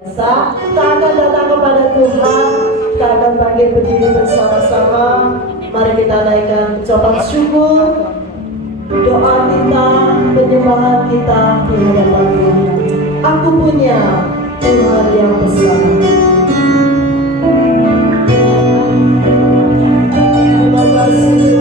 Kita akan datang kepada Tuhan. Kita akan bangkit berdiri bersama-sama. Mari kita naikkan ucapan syukur, doa kita, penyembahan kita di hadapan Tuhan. Aku punya Tuhan yang besar. Terima kasih.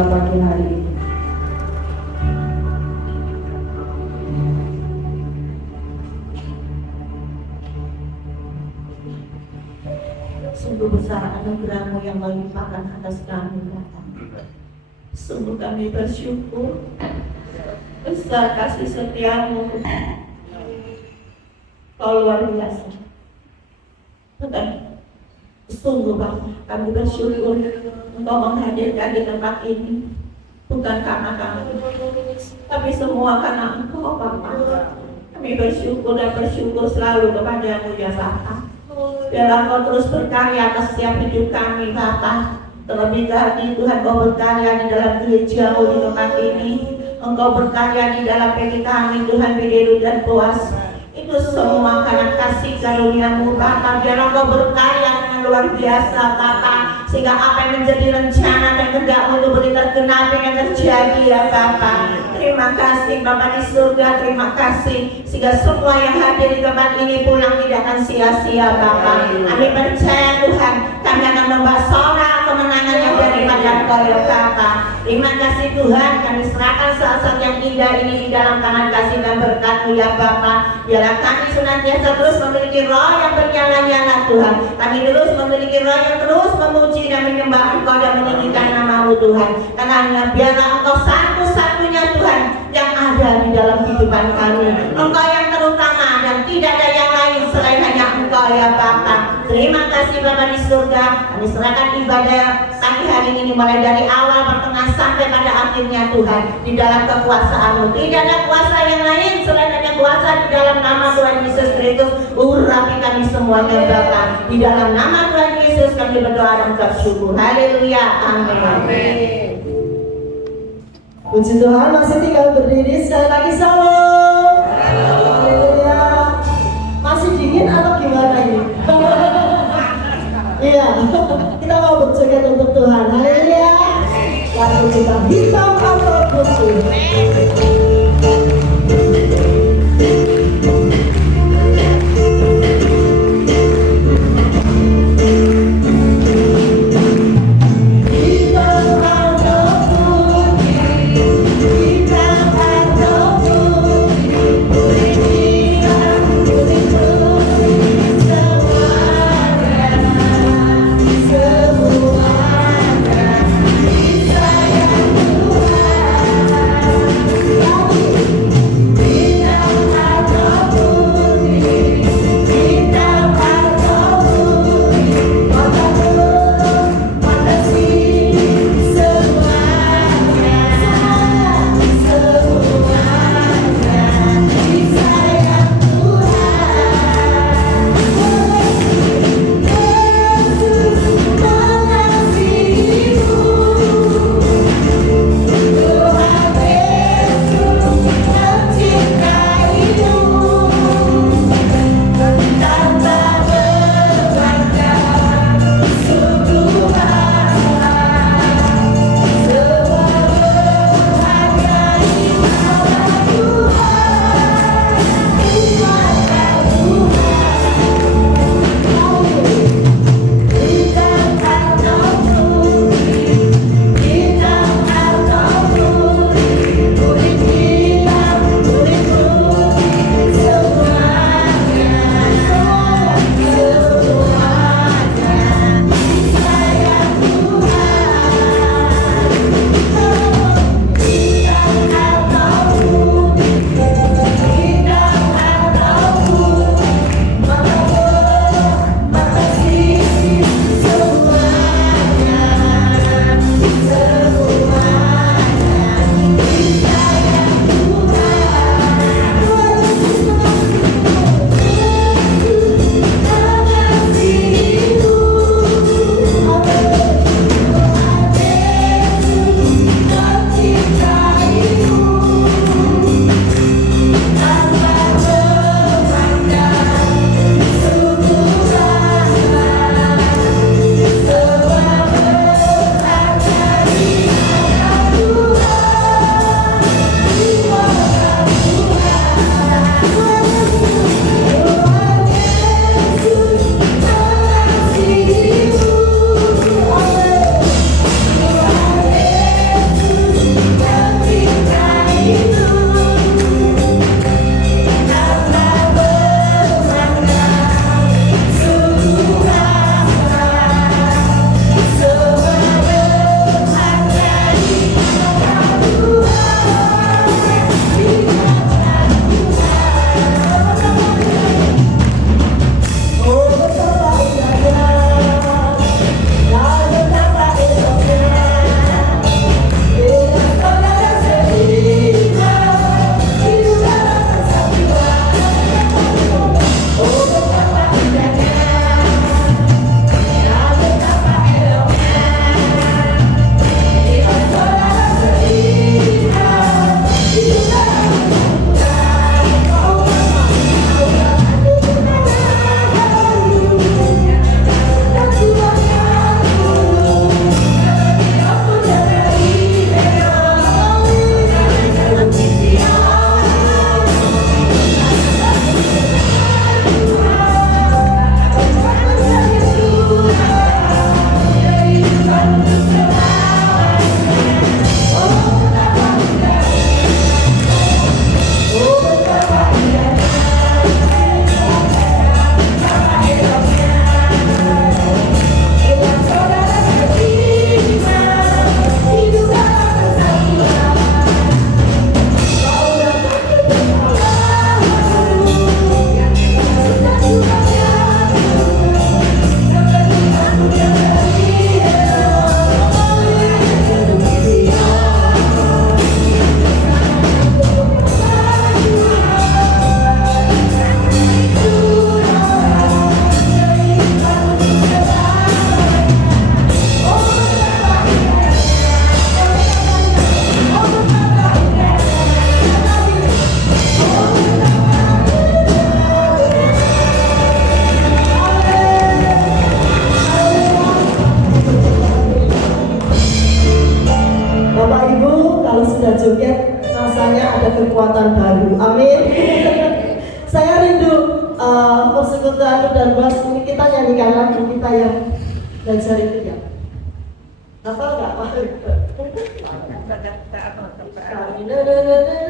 menerima pagi hari ini. Sungguh besar anugerah-Mu yang melimpahkan atas kami, Bapa. Sungguh kami bersyukur besar kasih setia-Mu. Kau luar biasa. Dan sungguh Bapa, kami bersyukur Engkau menghadirkan di tempat ini bukan karena kami, tapi semua karena Engkau Bapa. Kami bersyukur dan bersyukur selalu kepada-Mu ya Bapa. Biarlah Engkau terus berkarya atas setiap hidup kami Bapa. Terlebih lagi Tuhan, Engkau berkarya di dalam gereja-Mu di tempat ini. Engkau berkarya di dalam PT kami Tuhan, Bidiru dan Boas. Itu semua karena kasih karunia-Mu Bapa. Biarlah Engkau berkarya dengan luar biasa Bapa, sehingga apa yang menjadi rencana dan kehendak-Mu itu boleh tergenapi dan terjadi ya Bapa. Terima kasih Bapa di surga, terima kasih sehingga semua yang hadir di tempat ini pulang tidak akan sia-sia Bapa. Kami percaya Tuhan, kami akan membawa sorak kemenangan yang daripada Engkau ya Bapa. Terima kasih Tuhan, kami serahkan saat-saat yang indah ini di dalam tangan kasih dan berkat-Mu ya Bapa. Biarlah kami senantiasa terus memiliki roh yang bernyala-nyala Tuhan. Kami terus memiliki roh yang terus memuji dan menyembah Engkau dan meninggikan nama-Mu Tuhan. Karena biarlah Engkau satu-satunya Tuhan yang ada di dalam kehidupan kami. Engkau yang terutama dan tidak ada yang lain selain hanya Engkau ya Bapa. Terima kasih Bapa di surga. Kami serahkan ibadah pagi hari ini mulai dari awal, pertengahan sampai pada akhirnya Tuhan di dalam kekuasaan-Mu. Tidak ada kuasa yang lain selain hanya kuasa di dalam nama Tuhan Yesus Kristus. Urapi kami semuanya Bapa. Di dalam nama Tuhan Yesus kami berdoa dan bersyukur. Haleluya. Amin. Puji Tuhan, masih tinggal berdiri sekali lagi. Salam. Haleluya. Masih dingin atau gimana ini? Iya, kita mau berjoget untuk Tuhan. Haleluya. Lalu kita hitam atau putih. Yeah. kekuatan baru. Amin. Saya rindu persekutuan dan bahas ini kita nyanyikan lagu kita yang belajar itu ya. Apa enggak?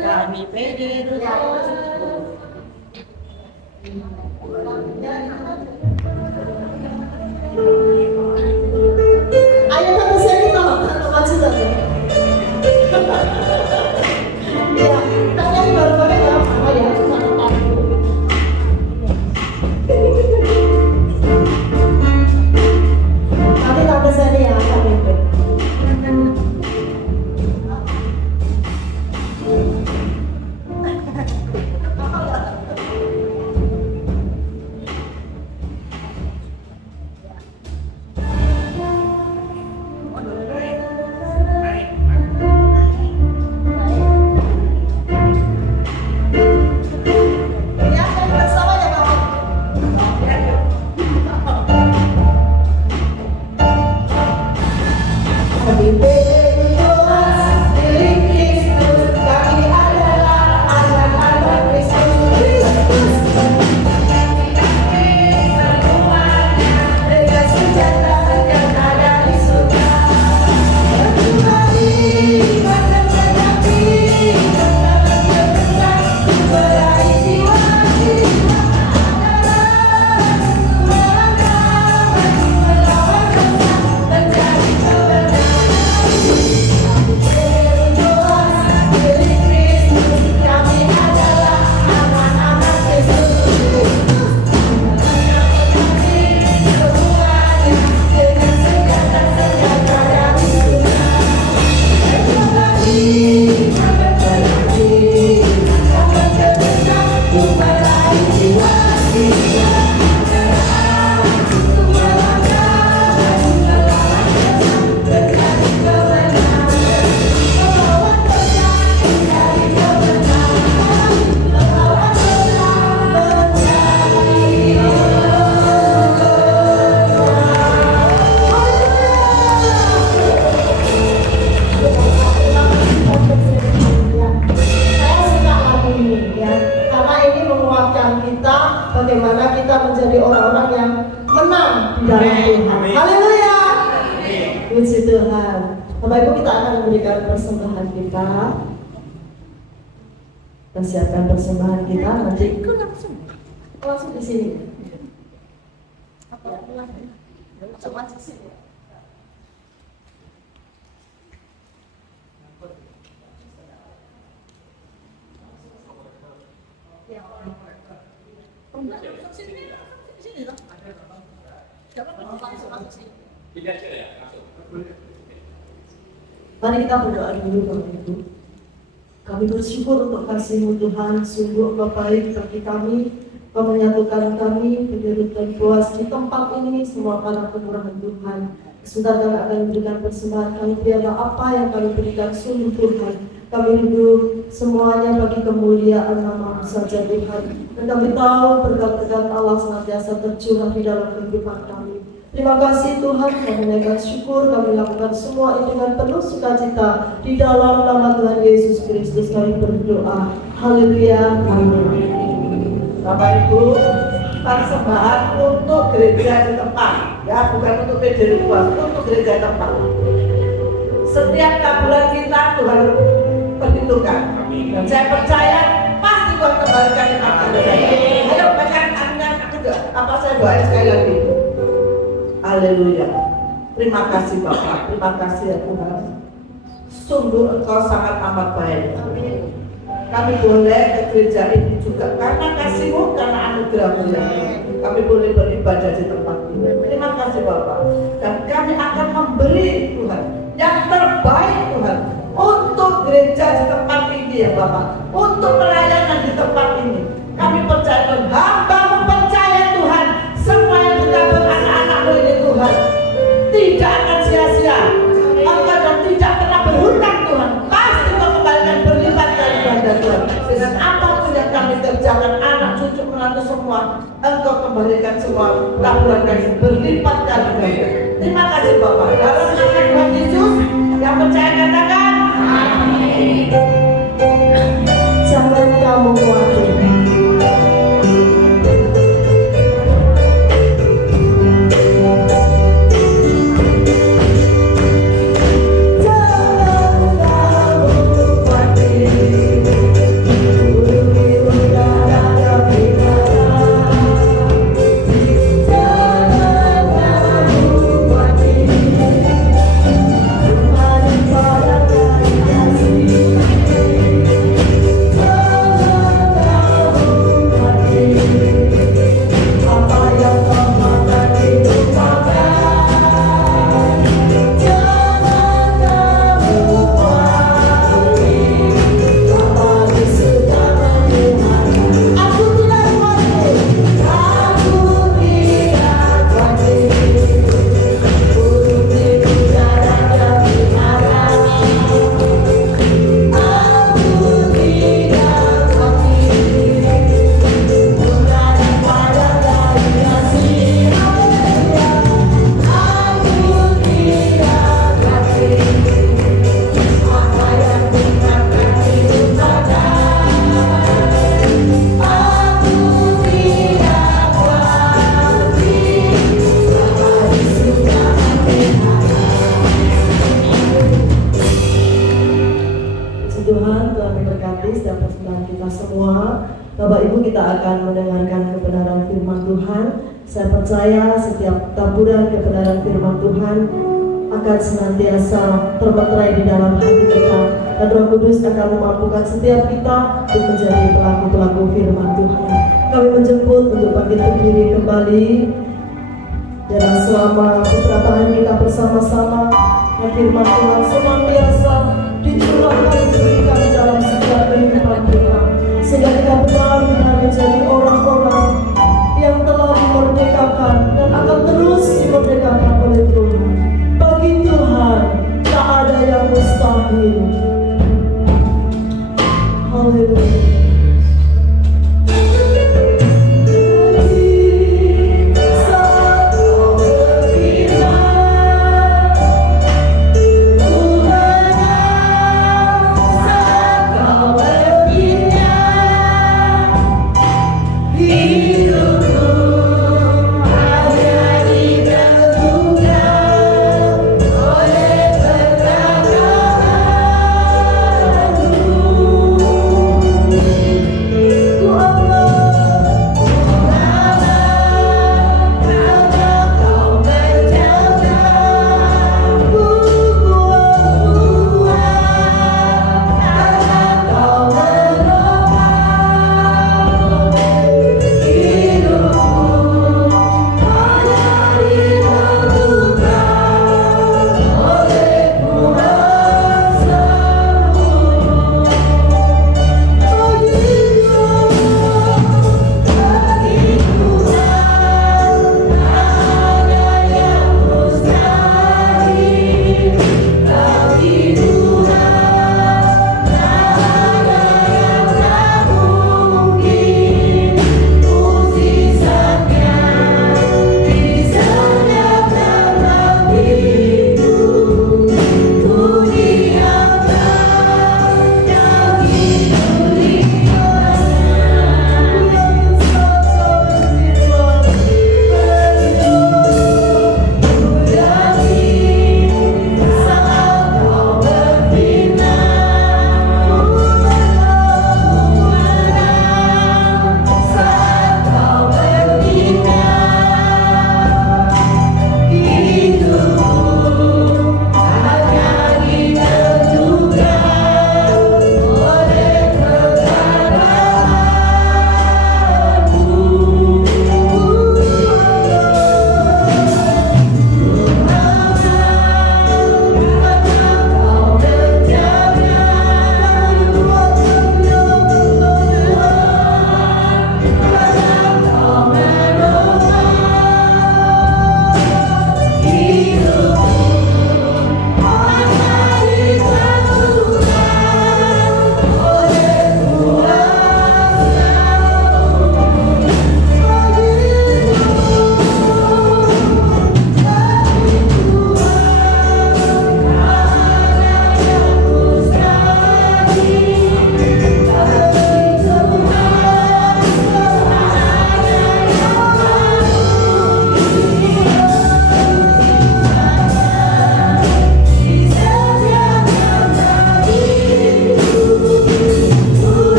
Kami pede ayo tante Seni tolong maju tante. Ya, kalian baru-baru ya, apa ya? Nanti tante Seni ya akan ikut. Bagaimana kita menjadi orang-orang yang menang di dalam Tuhan. Haleluya. Puji Tuhan. Bapak Ibu, kita akan memberikan persembahan kita. Persiapkan persembahan kita nanti. Langsung di sini. Coba di sini. Mari kita berdoa dulu Bapak Ibu. Kami bersyukur untuk kasih-Mu Tuhan, sungguh Engkau baik bagi kami. Kau menyatukan kami, penyurut dan puas di tempat ini semua karena kemurahan Tuhan. Sebentar kami akan memberikan persembahan kami, biarlah apa yang kami berikan sungguh Tuhan. Kami rindu semuanya bagi kemuliaan nama-Mu saja Tuhan. Dan kami tahu berkat-berkat Allah senantiasa tercurah di dalam kehidupan kami. Terima kasih Tuhan, kami menaikkan syukur, kami lakukan semua ini dengan penuh sukacita. Di dalam nama Tuhan Yesus Kristus kami berdoa. Haleluya. Amin. Bapak Ibu, persembahan untuk gereja di tempat, ya, bukan untuk gereja luas, untuk gereja tempat. Setiap tabungan kita Tuhan perhitungkan. Dan saya percaya pasti Tuhan kembalikan lipat ganda. Ayo bacakan apa saya doain sekali lagi. Haleluya. Terima kasih Bapak, terima kasih ya Tuhan. Sungguh Engkau sangat amat baik. Kami boleh ke gereja ini juga karena kasih-Mu, karena anugerah-Mu ya. Kami boleh beribadah di tempat ini. Terima kasih Bapak. Dan kami akan memberi Tuhan yang terbaik Tuhan untuk gereja di tempat ini ya Bapak. Untuk pelayanan di tempat ini. Kami percaya Tuhan, hamba-Mu percaya Tuhan, semua yang kita beranak-anak-Mu ini Tuhan tidak akan sia-sia. Engkau dan tidak pernah berhutang Tuhan. Pasti Kau kembalikan berlipat kali ganda Tuhan. Dengan apapun yang kami kerjakan, anak cucu menantu semua, Engkau kembalikan semua tabungan kami berlipat kali ganda. Terima kasih Bapak. Dalam nama Tuhan Yesus, yang percaya katakan Amin. Bapak Ibu, kita akan mendengarkan kebenaran firman Tuhan. Saya percaya setiap taburan kebenaran firman Tuhan akan senantiasa termeterai di dalam hati kita, dan Roh Kudus akan memampukan setiap kita untuk menjadi pelaku-pelaku firman Tuhan. Kami menjemput untuk bangkit berdiri kembali, dan selama beberapa hari kita bersama-sama, dan firman Tuhan senantiasa dicurahkan diberikan di dalam setiap kehidupan kita, sehingga kita benar-benar menjadi orang-orang yang telah dimerdekakan dan akan terus dimerdekakan oleh Tuhan. Bagi Tuhan tak ada yang mustahil. Haleluya.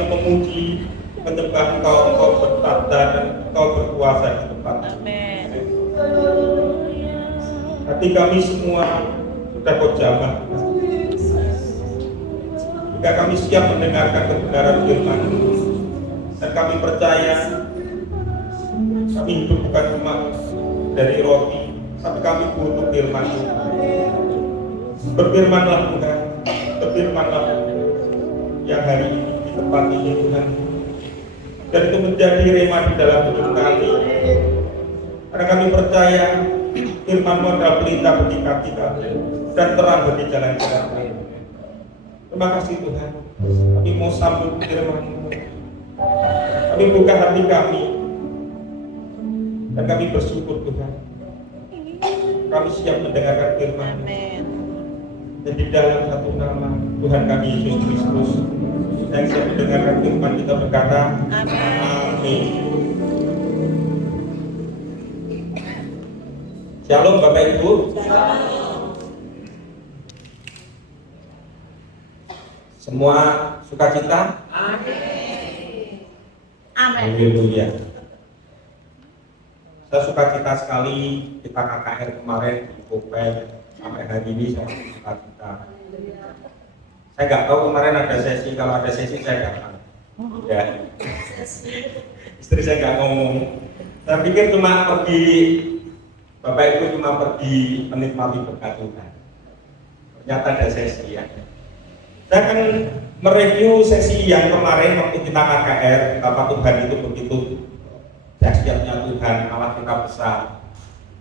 kami memuji, menyembah Engkau, Engkau bertakhta dan Engkau berkuasa di tempat ini. Hati kami semua sudah Kau jamah, jika kami siap mendengarkan kebenaran firman, dan kami percaya kami hidup bukan cuma dari roti, tapi kami butuh firman Tuhan. Berfirmanlah Tuhan, berfirmanlah yang hari ini di tempat ini Tuhan, dan itu menjadi rema di dalam hidup kami, karena kami percaya firman-Mu adalah pelita bagi kaki kami dan terang bagi jalan-jalan kami. Terima kasih Tuhan, kami mau sambut firman-Mu, kami buka hati kami, dan kami bersyukur Tuhan, kami siap mendengarkan firman-Mu. Dan di dalam satu nama Tuhan kami Yesus Kristus yang siap mendengarkan firman, kita berkata amin. Shalom Bapak Ibu. Semua sukacita? Amin. Haleluya. Saya sukacita sekali kita KKR kemarin di Kopel, sampai hari ini saya sukacita. Saya nggak tahu kemarin ada sesi, kalau ada sesi saya datang. Ya. Istri saya nggak ngomong. Saya pikir cuma pergi, Bapak Ibu cuma pergi menikmati berkat Tuhan. Ternyata ada sesi ya. Saya akan mereview sesi yang kemarin waktu kita KKR, betapa Tuhan itu begitu dahsyatnya Tuhan, Allah kita besar.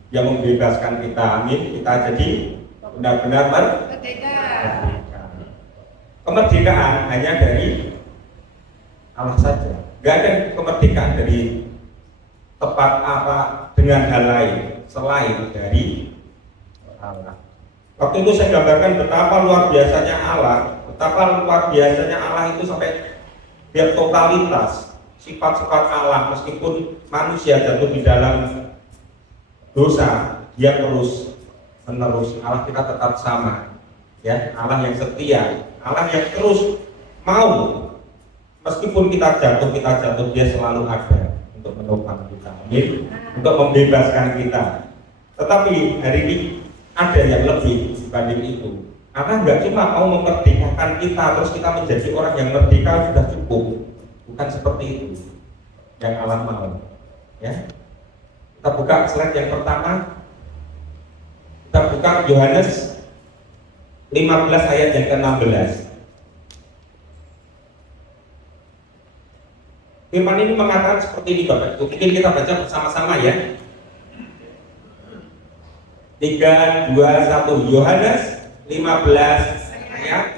Dia membebaskan kita, amin. Kita jadi benar-benar merdeka. Kemerdekaan hanya dari Allah saja. Gak ada kemerdekaan dari tempat apa dengan hal lain selain dari Allah. Waktu itu saya gambarkan betapa luar biasanya Allah, betapa luar biasanya Allah itu sampai dia totalitas sifat-sifat Allah, meskipun manusia jatuh di dalam dosa, dia terus menerus. Allah kita tetap sama, ya, Allah yang setia, Allah yang terus mau, meskipun kita jatuh, dia selalu ada untuk menopang kita, amin, untuk membebaskan kita. Tetapi hari ini ada yang lebih dibanding itu. Allah nggak cuma mau memerdekakan kita, terus kita menjadi orang yang merdeka sudah cukup. Bukan seperti itu yang Allah mau. Ya, kita buka slide yang pertama. Kita buka Yohanes 15 ayat yang ke-16. Firman ini mengatakan seperti ini Bapak Ibu. Mungkin kita baca bersama-sama ya. 3, 2, 1. Yohanes 15 ayat.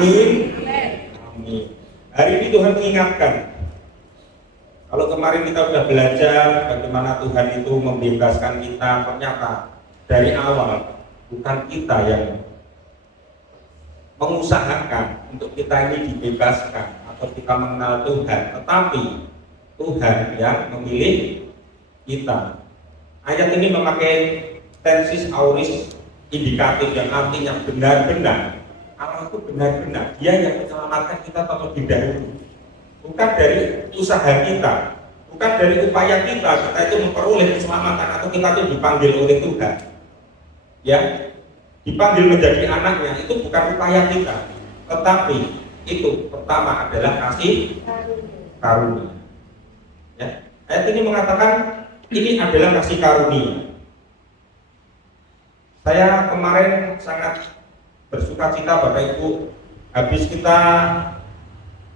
Amin. Amin. Hari ini Tuhan mengingatkan. Kalau kemarin kita sudah belajar bagaimana Tuhan itu membebaskan kita, ternyata dari awal bukan kita yang mengusahakan untuk kita ini dibebaskan atau kita mengenal Tuhan, tetapi Tuhan yang memilih kita. Ayat ini memakai tensis aorist indikatif yang artinya benar-benar Allah itu benar-benar Dia yang menyelamatkan kita terlebih dahulu, bukan dari usaha kita, bukan dari upaya kita itu memperoleh keselamatan, atau kita itu dipanggil oleh Tuhan, ya, dipanggil menjadi anaknya. Itu bukan upaya kita, tetapi itu pertama adalah kasih karunia. Ya, ayat ini mengatakan ini adalah kasih karunia. Saya kemarin sangat bersuka cita Bapak Ibu, habis kita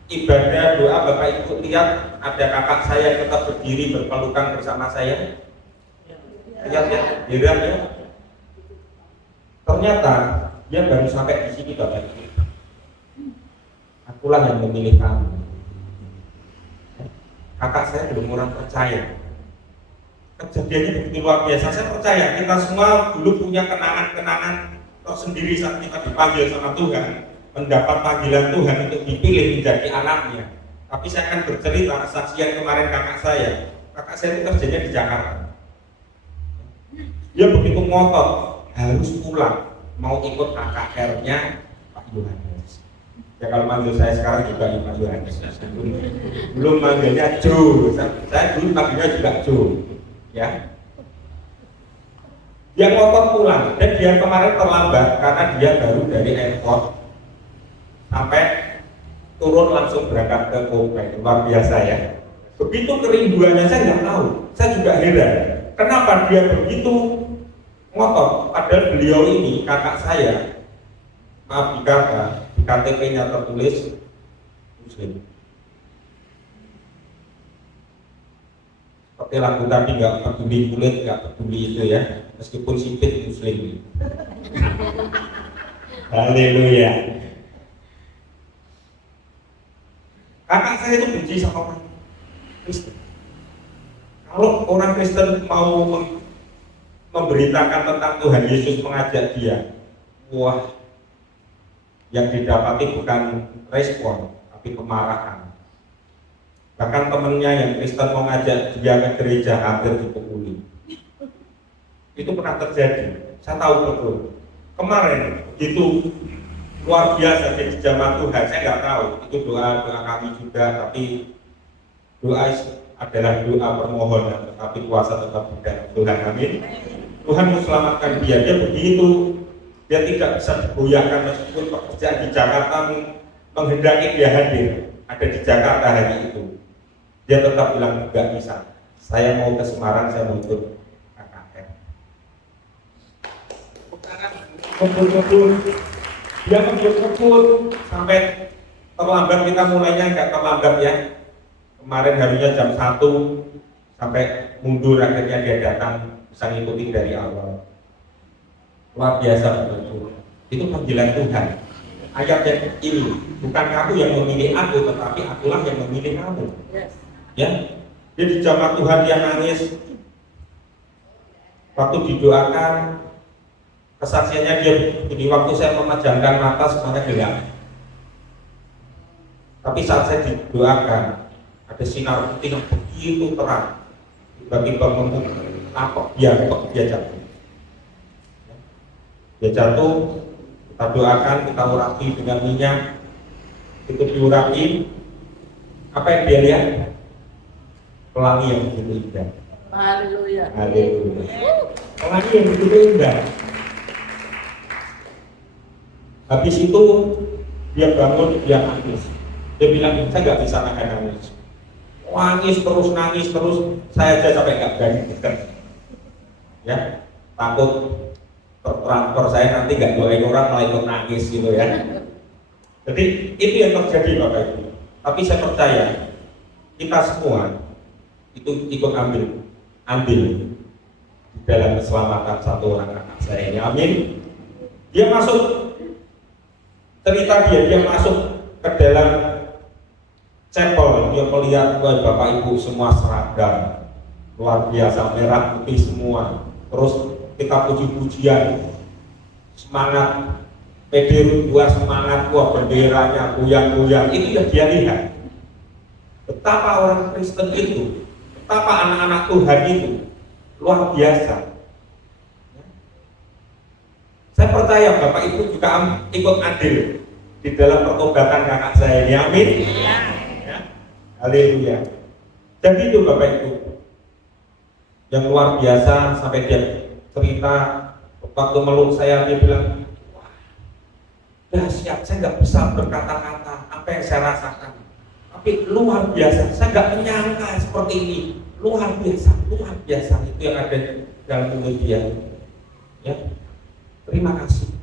ibadah doa, Bapak Ibu lihat ada kakak saya tetap berdiri berpelukan bersama saya. Lihat ya, lihat ya. Ternyata dia baru sampai di sini Bapak Ibu. Akulah yang memilih kamu. Kakak saya belum orang percaya. kejadiannya begitu luar biasa. Saya percaya kita semua dulu punya kenangan-kenangan tersendiri saat kita dipanggil sama Tuhan, mendapat panggilan Tuhan untuk dipilih menjadi anaknya. Tapi saya akan bercerita kesaksian kemarin kakak saya. Kakak saya itu kerjanya di Jakarta. Dia begitu ngotot harus pulang, mau ikut KKR-nya Pak Yohanes. Ya kalau manggil saya sekarang juga Pak Yohanes. Belum manggilnya Jo. Saya dulu panggilnya juga Jo. Ya. Dia ngotot pulang dan dia kemarin terlambat karena dia baru dari airport sampai turun langsung berangkat ke Kobe. Luar biasa ya. Begitu kerinduannya saya nggak tahu. Saya juga heran. Kenapa dia begitu ngotot? Padahal beliau ini kakak saya, maaf dikata, di KTP-nya tertulis Muslim. Seperti lagu tadi, nggak peduli kulit, nggak peduli itu ya, meskipun sipit Muslim. Haleluya. Kakak saya itu benci sama orang Kristen. Kalau orang Kristen mau memberitakan tentang Tuhan Yesus, mengajak dia, wah, yang didapati bukan respon, tapi kemarahan. Bahkan temennya yang Kristen mau ngajak dia ke gereja hampir dipukuli. Itu pernah terjadi, saya tahu betul. Kemarin itu luar biasa di jamaah Tuhan, saya nggak tahu itu doa kami juga, tapi doa adalah doa permohonan, tetapi kuasa tetap di dalam Tuhan. Amin. Tuhan menyelamatkan dia. Dia begitu, dia tidak bisa digoyahkan meskipun pekerjaan di Jakarta menghendaki dia hadir, ada di Jakarta hari itu. Dia tetap bilang nggak bisa. Saya mau ke Semarang, saya mau ikut KKR. Kumpul-kumpul, dia kumpul sampai terlambat. Kita mulainya nggak terlambat ya. Kemarin harinya jam 1 sampai mundur, akhirnya dia datang bisa ngikutin dari awal. Luar biasa betul. Itu panggilan Tuhan. Ayat yang ini, bukan kamu yang memilih aku, tetapi akulah yang memilih kamu. Ya, dia di jamaah Tuhan dia nangis. Waktu didoakan, kesaksiannya dia begini, waktu saya memejamkan mata semuanya gelap. Tapi saat saya didoakan, ada sinar putih yang begitu terang. Tiba-tiba tapok dia jatuh. Dia jatuh, kita doakan, kita urapi dengan minyak. Itu diurapi, apa yang dia lihat? Pelangi yang begitu indah. Haleluya. Haleluya. Pelangi yang begitu indah. Habis itu dia bangun, dia nangis. Dia bilang, saya nggak bisa nangis. Nangis terus, saya aja sampai nggak berani dekat. Ya, takut tertransfer saya nanti nggak doain orang malah ikut nangis gitu ya. Jadi itu yang terjadi Bapak Ibu. Tapi saya percaya kita semua itu ikut ambil di dalam keselamatan satu orang anak saya ini. Amin. Dia masuk, cerita dia masuk ke dalam chapel, dia melihat Bapak Ibu semua seragam luar biasa, merah putih semua. Terus kita puji-pujian, semangat, PD dua semangat, wah benderanya goyang-goyang. Itu yang dia lihat. Betapa orang Kristen itu, betapa anak-anak Tuhan itu luar biasa. Saya percaya Bapak Ibu juga ikut adil di dalam pertobatan kakak saya ini. Amin. Ya. Haleluya. Jadi itu Bapak Ibu yang luar biasa, sampai dia cerita waktu meluk saya, dia bilang, wah dahsyat, saya nggak bisa berkata-kata apa yang saya rasakan, tapi luar biasa, saya nggak menyangka seperti ini, luar biasa itu yang ada dalam mulut dia. Ya, terima kasih.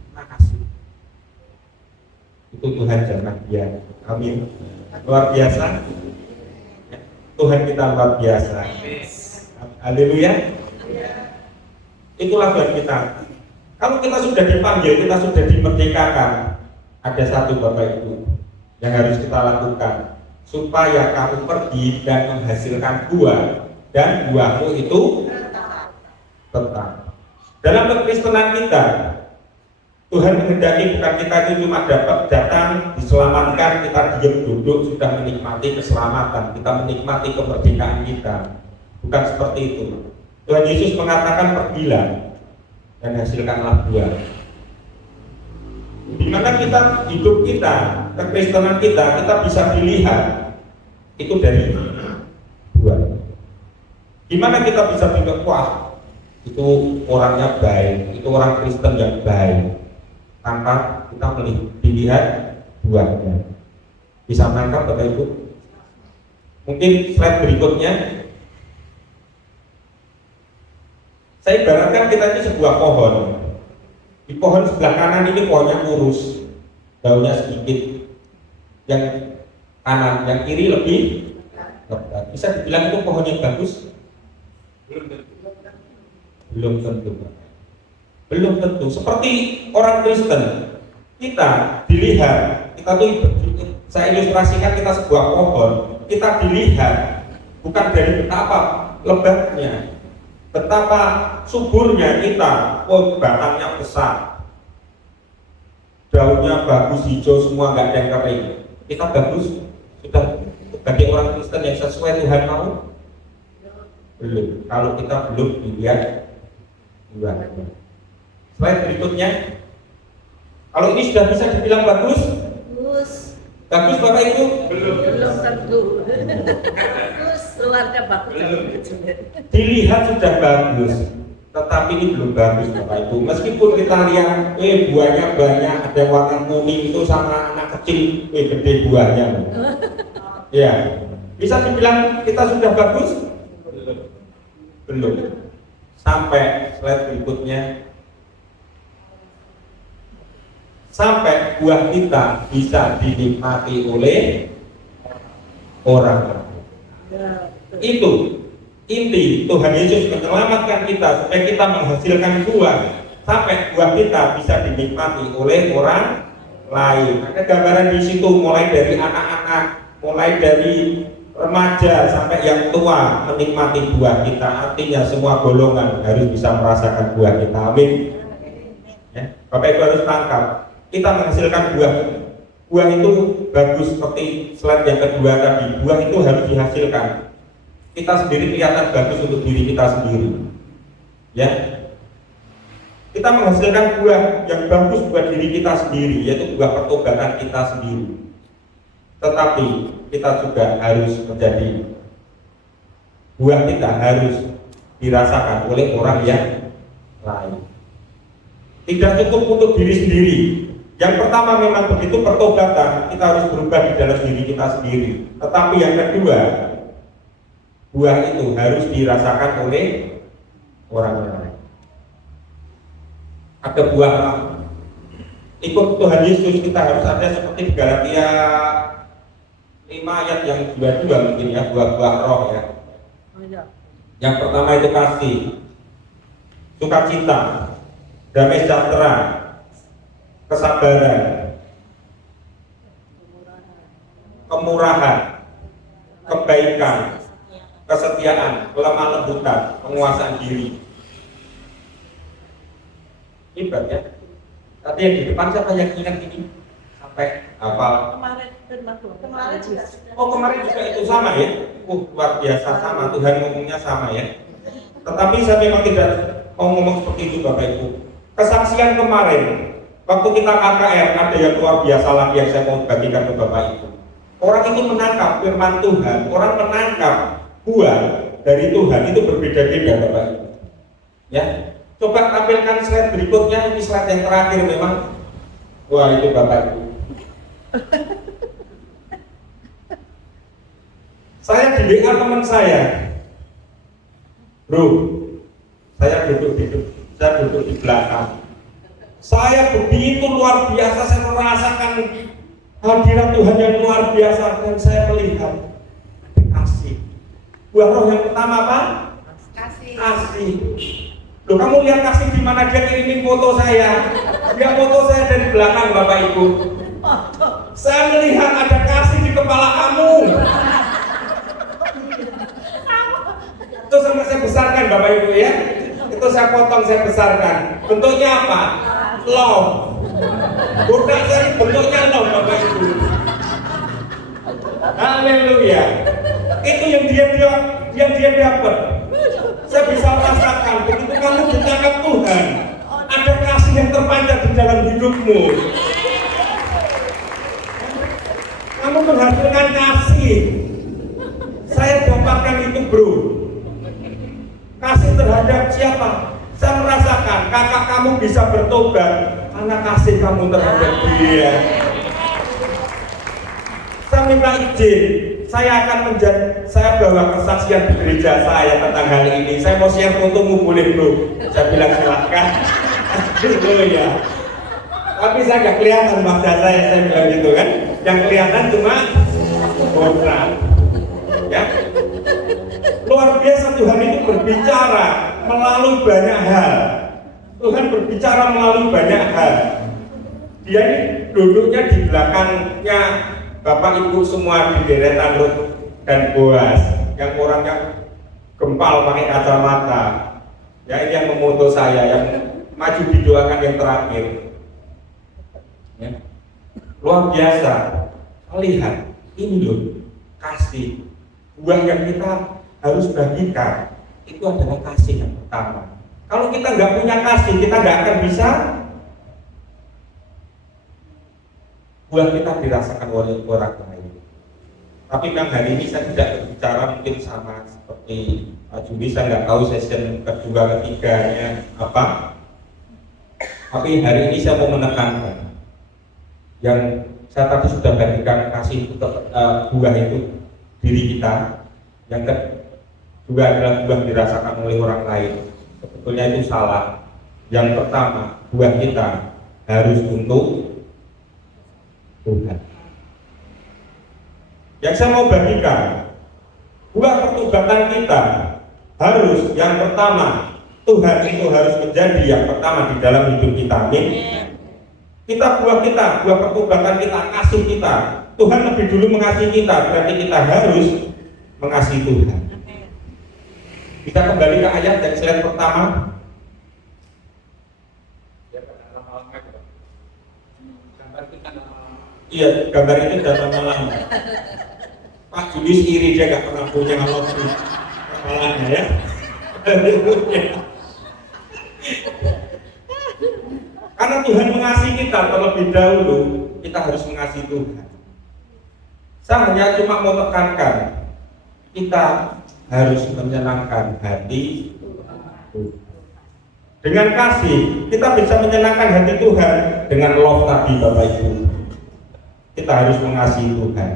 Itu Tuhan jamah dia. Amin. Luar biasa. Ya, Tuhan kita luar biasa. Haleluya. Itulah buat kita. Kalau kita sudah dipanggil, kita sudah dimerdekakan, ada satu Bapak Ibu yang harus kita lakukan supaya kamu pergi dan menghasilkan buah. dan buahmu itu tetap. Dalam kekristenan kita, Tuhan menghendaki bukan kita itu cuma dapat datang, diselamatkan, kita diam duduk sudah menikmati keselamatan, kita menikmati kemerdekaan kita. Bukan seperti itu. Tuhan Yesus mengatakan pergilah dan hasilkanlah buah. Di mana kita hidup kita, kekristenan kita bisa dilihat itu dari buah. Di mana kita bisa bilang wah itu orangnya baik, itu orang Kristen yang baik, tanpa kita dilihat buahnya. Bisa menangkap Bapak Ibu? Mungkin slide berikutnya. Saya ibaratkan kita ini sebuah pohon. Di pohon sebelah kanan ini pohonnya kurus, daunnya sedikit. Yang kanan, yang kiri lebih lebat. Bisa dibilang itu pohon yang bagus? Belum tentu. Belum tentu. Seperti orang Kristen, kita dilihat, kita tuh saya ilustrasikan kita sebuah pohon, kita dilihat bukan dari betapa lebatnya, betapa suburnya kita, oh batangnya besar, daunnya bagus hijau semua nggak ada yang kering. Kita bagus sudah bagi orang Kristen yang sesuai Tuhan mau? Belum. Kalau kita belum dilihat buahnya. Slide berikutnya. Kalau ini sudah bisa dibilang bagus? Bagus Bapak Ibu? Belum tentu. Bagus, luarnya bagus. Dilihat sudah bagus, tetapi ini belum bagus Bapak Ibu. Meskipun kita lihat, buahnya banyak, ada warna kuning itu sama anak kecil, gede buahnya. Ya, bisa dibilang kita sudah bagus? Belum. Sampai slide berikutnya. Sampai buah kita bisa dinikmati oleh orang lain. Itu inti Tuhan Yesus menyelamatkan kita supaya kita menghasilkan buah, sampai buah kita bisa dinikmati oleh orang lain. Ada gambaran di situ mulai dari anak-anak, mulai dari remaja sampai yang tua menikmati buah kita. Artinya semua golongan harus bisa merasakan buah kita. Amin. Ya, Bapak Ibu harus tangkap. Kita menghasilkan buah. Buah itu bagus seperti slide yang kedua tadi. Buah itu harus dihasilkan. Kita sendiri kelihatan bagus untuk diri kita sendiri. Ya. Kita menghasilkan buah yang bagus buat diri kita sendiri, yaitu buah pertobatan kita sendiri. Tetapi kita juga harus menjadi buah kita harus dirasakan oleh orang yang lain. Tidak cukup untuk diri sendiri. Yang pertama memang begitu pertobatan, kita harus berubah di dalam diri kita sendiri. Tetapi yang kedua, buah itu harus dirasakan oleh orang lain. Ada buah ikut Tuhan Yesus, kita harus ada seperti di Galatia 5 ayat yang 22 mungkin ya, buah-buah roh ya. Yang pertama itu kasih, sukacita, damai sejahtera, kesabaran, kemurahan, kebaikan, kesetiaan, kelemah lembutan, penguasaan diri. Hebat ya. Tadi yang di depan siapa yang ingat ini? Sampai hafal. Kemarin juga. Oh kemarin juga itu sama ya? Luar biasa sama, Tuhan ngomongnya sama ya. Tetapi saya memang tidak mau ngomong seperti itu Bapak Ibu. Kesaksian kemarin, waktu kita KKR ada yang luar biasa lagi yang saya mau bagikan ke Bapak Ibu. Orang itu menangkap firman Tuhan, orang menangkap buah dari Tuhan itu berbeda-beda Bapak Ibu. Ya, coba tampilkan slide berikutnya, ini slide yang terakhir memang. Wah itu Bapak Ibu. Saya di WA teman saya, bro, saya duduk di belakang. Saya begitu luar biasa, saya merasakan hadirat Tuhan yang luar biasa dan saya melihat kasih. Buah roh yang pertama apa? Kasih. Loh, kamu lihat kasih di mana? Dia kirimin foto saya. Dia foto saya dari belakang Bapak Ibu. Saya melihat ada kasih di kepala kamu. Itu sama saya besarkan Bapak Ibu ya. Itu saya potong, saya besarkan. Bentuknya apa? Love. Bukan dari bentuknya love Bapak Ibu. Haleluya. Itu yang dia dapat. Saya bisa merasakan begitu kamu ditangkap Tuhan, ada kasih yang terpancar di dalam hidupmu. Kamu menghasilkan kasih. Saya dapatkan itu bro. Kasih terhadap siapa? Saya merasakan kakak kamu bisa bertobat karena kasih kamu terhadap dia. Saya minta izin, saya bawa kesaksian di gereja saya tentang hal ini. Saya mau share fotomu boleh bro? Saya bilang silahkan. Dulu ya. Tapi saya nggak kelihatan wajah saya bilang gitu kan. Yang kelihatan cuma kontrak. Ya. Luar biasa Tuhan itu berbicara melalui banyak hal. Tuhan berbicara melalui banyak hal. Dia ini duduknya di belakangnya Bapak Ibu semua di deretan Ruth dan Boaz, yang orangnya gempal pakai kacamata. Ya ini yang memoto saya, yang maju didoakan yang terakhir. Ya. Luar biasa. Lihat, ini loh kasih. Buah yang kita harus bagikan itu adalah kasih yang pertama. Kalau kita nggak punya kasih, kita nggak akan bisa buah kita dirasakan oleh orang lain. Tapi memang hari ini saya tidak berbicara mungkin sama seperti Pak Jumi, saya nggak tahu session kedua ketiganya apa. Tapi hari ini saya mau menekankan yang saya tadi sudah bagikan kasih buah itu diri kita. Yang kedua adalah buah dirasakan oleh orang lain. Sebetulnya itu salah. Yang pertama, buah kita harus untuk Tuhan. Yang saya mau bagikan, buah pertobatan kita harus yang pertama, Tuhan itu harus menjadi yang pertama di dalam hidup kita. Amin. Buah pertobatan kita, kasih kita. Tuhan lebih dulu mengasihi kita, berarti kita harus mengasihi Tuhan. Kita kembali ke ayat dan slide pertama. Iya, gambar itu data malam. Pak Julius iri, dia gak pernah punya ramalannya ya. Karena Tuhan mengasihi kita terlebih dahulu, kita harus mengasihi Tuhan. Saya hanya cuma mau tekankan, kita harus menyenangkan hati Tuhan. Dengan kasih, kita bisa menyenangkan hati Tuhan dengan love tadi Bapak Ibu. Kita harus mengasihi Tuhan.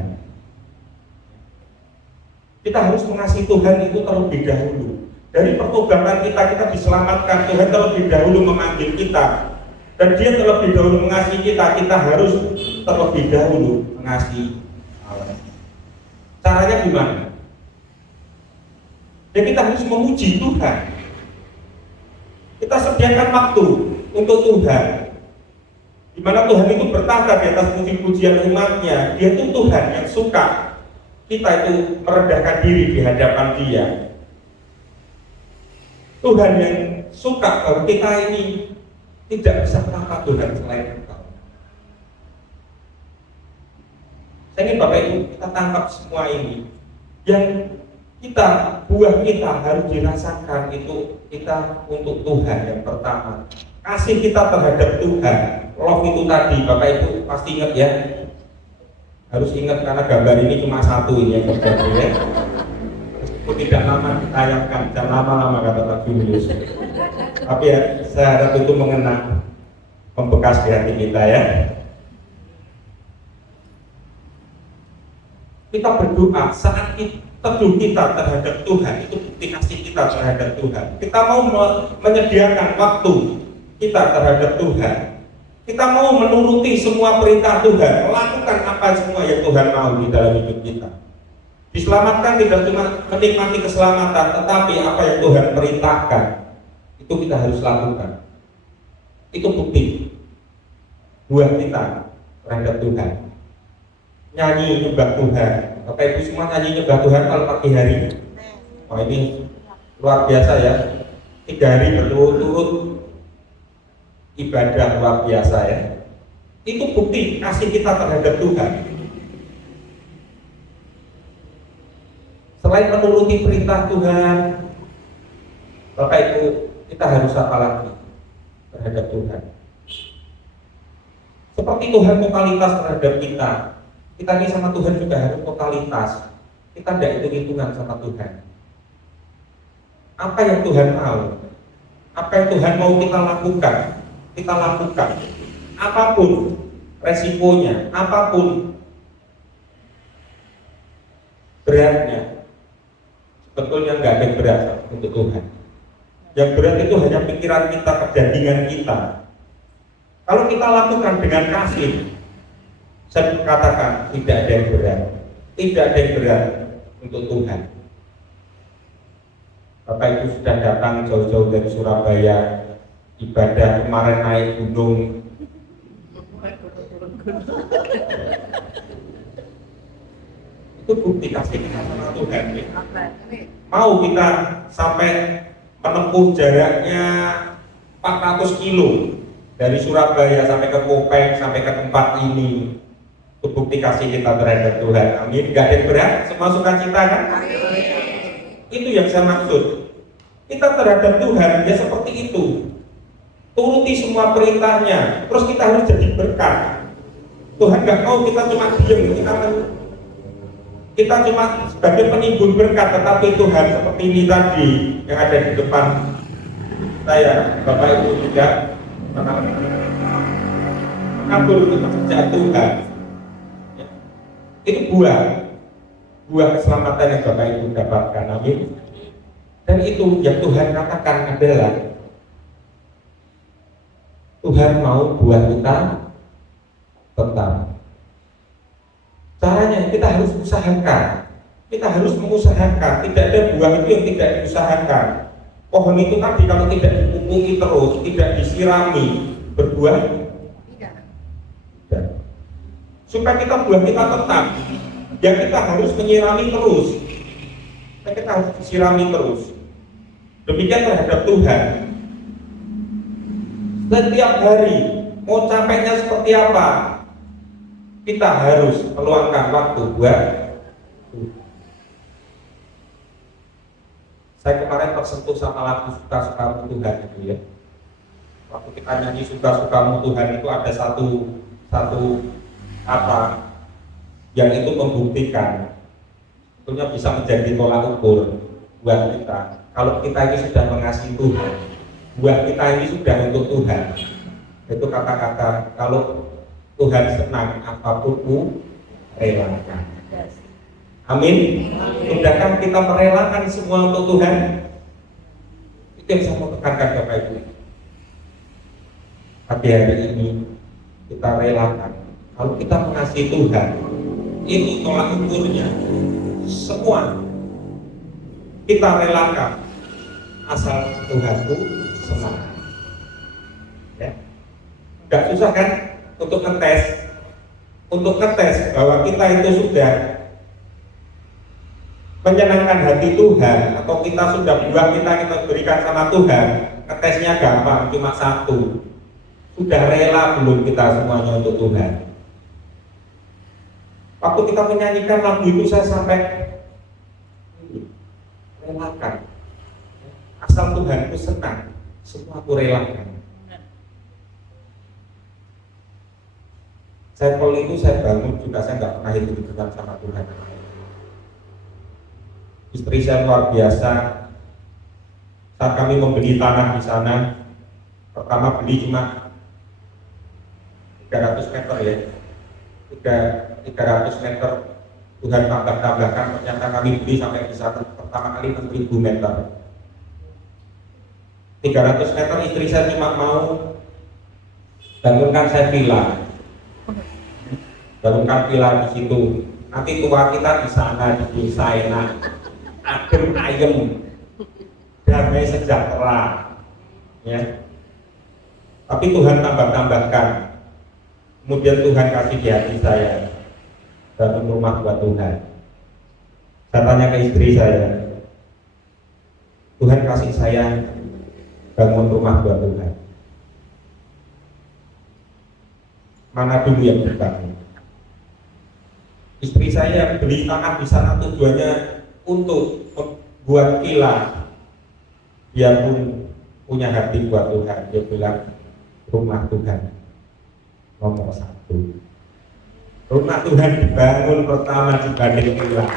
Kita harus mengasihi Tuhan itu terlebih dahulu. Dari pertobatan kita diselamatkan. Tuhan terlebih dahulu memanggil kita. Dan dia terlebih dahulu mengasihi kita. Kita harus terlebih dahulu mengasihi Allah. Caranya gimana? Ya kita harus memuji Tuhan. Kita sediakan waktu untuk Tuhan. Di mana Tuhan itu bertahta di atas puji-pujian umatnya. Dia itu Tuhan yang suka kita itu merendahkan diri di hadapan Dia. Tuhan yang suka bahwa kita ini tidak bisa menangkap Tuhan selain Engkau. Saya ingin Bapak Ibu kita tangkap semua ini. Yang kita, buah kita harus dirasakan itu kita untuk Tuhan yang pertama. Kasih kita terhadap Tuhan, love itu tadi, Bapak Ibu pasti ingat ya. Harus ingat karena gambar ini cuma satu ini yang terjadi ya. Meskipun tidak lama ditayangkan, jangan lama-lama kata Pak Julius. Tapi ya, saya harap itu mengena, membekas di hati kita ya. Kita berdoa saat teduh kita terhadap Tuhan, itu bukti kasih kita terhadap Tuhan. Kita mau menyediakan waktu kita terhadap Tuhan. Kita mau menuruti semua perintah Tuhan, melakukan apa semua yang Tuhan mau di dalam hidup kita. Diselamatkan tidak cuma menikmati keselamatan, tetapi apa yang Tuhan perintahkan itu kita harus lakukan. Itu bukti buah kita terhadap Tuhan. Nyanyi nyembah Tuhan. Bapak Ibu semua nyanyi nyembah Tuhan kalau pagi hari. Oh ini luar biasa ya. 3 hari berturut-turut ibadah luar biasa ya. Itu bukti kasih kita terhadap Tuhan. Selain menuruti perintah Tuhan, Bapak Ibu, kita harus apa lagi terhadap Tuhan? Seperti Tuhan totalitas terhadap kita, kita ini sama Tuhan juga harus totalitas. Kita tidak hitung-hitungan sama Tuhan. Apa yang Tuhan mau, apa yang Tuhan mau kita lakukan, kita lakukan. Apapun resikonya, apapun beratnya, sebetulnya nggak ada yang berat untuk Tuhan. Yang berat itu hanya pikiran kita, kedagingan kita. Kalau kita lakukan dengan kasih, saya katakan tidak ada yang berat, tidak ada yang berat untuk Tuhan. Bapak Ibu sudah datang jauh-jauh dari Surabaya, ibadah kemarin naik gunung. Itu bukti kasih kita sama Tuhan. Mau kita sampai menempuh jaraknya 400 kilo dari Surabaya sampai ke Kopeng, sampai ke tempat ini, itu bukti kasih kita terhadap Tuhan. Amin. Gak ada yang berat, semua sukacita kan? Itu yang saya maksud. Kita terhadap Tuhan ya seperti itu. Turuti semua perintahnya, terus kita harus jadi berkat. Tuhan gak mau kita cuma diem, kita cuma sebagai penimbun berkat, tetapi Tuhan seperti ini tadi yang ada di depan saya, Bapak Ibu juga mengatur untuk pekerjaan Tuhan. Itu buah keselamatan yang Bapak Ibu dapatkan, amin. Dan itu yang Tuhan katakan adalah Tuhan mau buah kita tetap. Caranya kita harus usahakan. Kita harus mengusahakan. Tidak ada buah itu yang tidak diusahakan. Pohon itu tadi kalau tidak dipupuki terus, tidak disirami, berbuah tidak. Supaya buah kita tetap, ya kita harus menyirami terus. Kita harus disirami terus. Demikian terhadap Tuhan. Setiap hari, mau capeknya seperti apa, kita harus meluangkan waktu buat Tuhan. Saya kemarin tersentuh sama lagu Suka-Sukamu Tuhan itu ya. Waktu kita nyanyi Suka-Sukamu Tuhan itu ada satu kata yang itu membuktikan, tentunya bisa menjadi tolak ukur buat kita. Kalau kita ini sudah mengasihi Tuhan, buat kita ini sudah untuk Tuhan. Itu kata-kata kalau Tuhan senang apapun ku relakan. Amin. Sudahkah kita merelakan semua untuk Tuhan? Itu yang saya mau tekankan Bapak Ibu. Tapi hari ini kita relakan. Kalau kita mengasihi Tuhan, itu tolak ukurnya. Semua kita relakan asal Tuhan itu senang. Ya. Gak susah kan untuk ngetes bahwa kita itu sudah menyenangkan hati Tuhan, atau kita sudah buah kita berikan sama Tuhan. Ngetesnya gampang, cuma satu. Sudah rela belum kita semuanya untuk Tuhan? Waktu kita menyanyikan lagu itu saya sampai relakan. Asal Tuhan itu senang, semua aku relakan. Saya itu saya bangun juga saya nggak pernah hitung-hitungan sama Tuhan. Istri saya luar biasa. Saat kami membeli tanah di sana, pertama beli cuma 300 meter ya, 300 meter. Tuhan tambahkan, ternyata kami beli sampai di sana pertama kali 6.000 meter. 300 meter istri saya cuma mau bangunkan saya villa. Bangunkan villa di situ. Nanti tua kita di sana, di desa enak, adem ayem, damai sejahtera. Ya. Tapi Tuhan tambahkan. Kemudian Tuhan kasih di hati saya bangun rumah buat Tuhan. Saya tanya ke istri saya, Tuhan kasih saya bangun rumah buat Tuhan. Mana dulu yang dibangun? Istri saya beli tanah di sana tujuannya untuk membuat kilas. Dia pun punya hati buat Tuhan. Dia bilang rumah Tuhan nomor 1. Rumah Tuhan dibangun pertama dibanding kilas.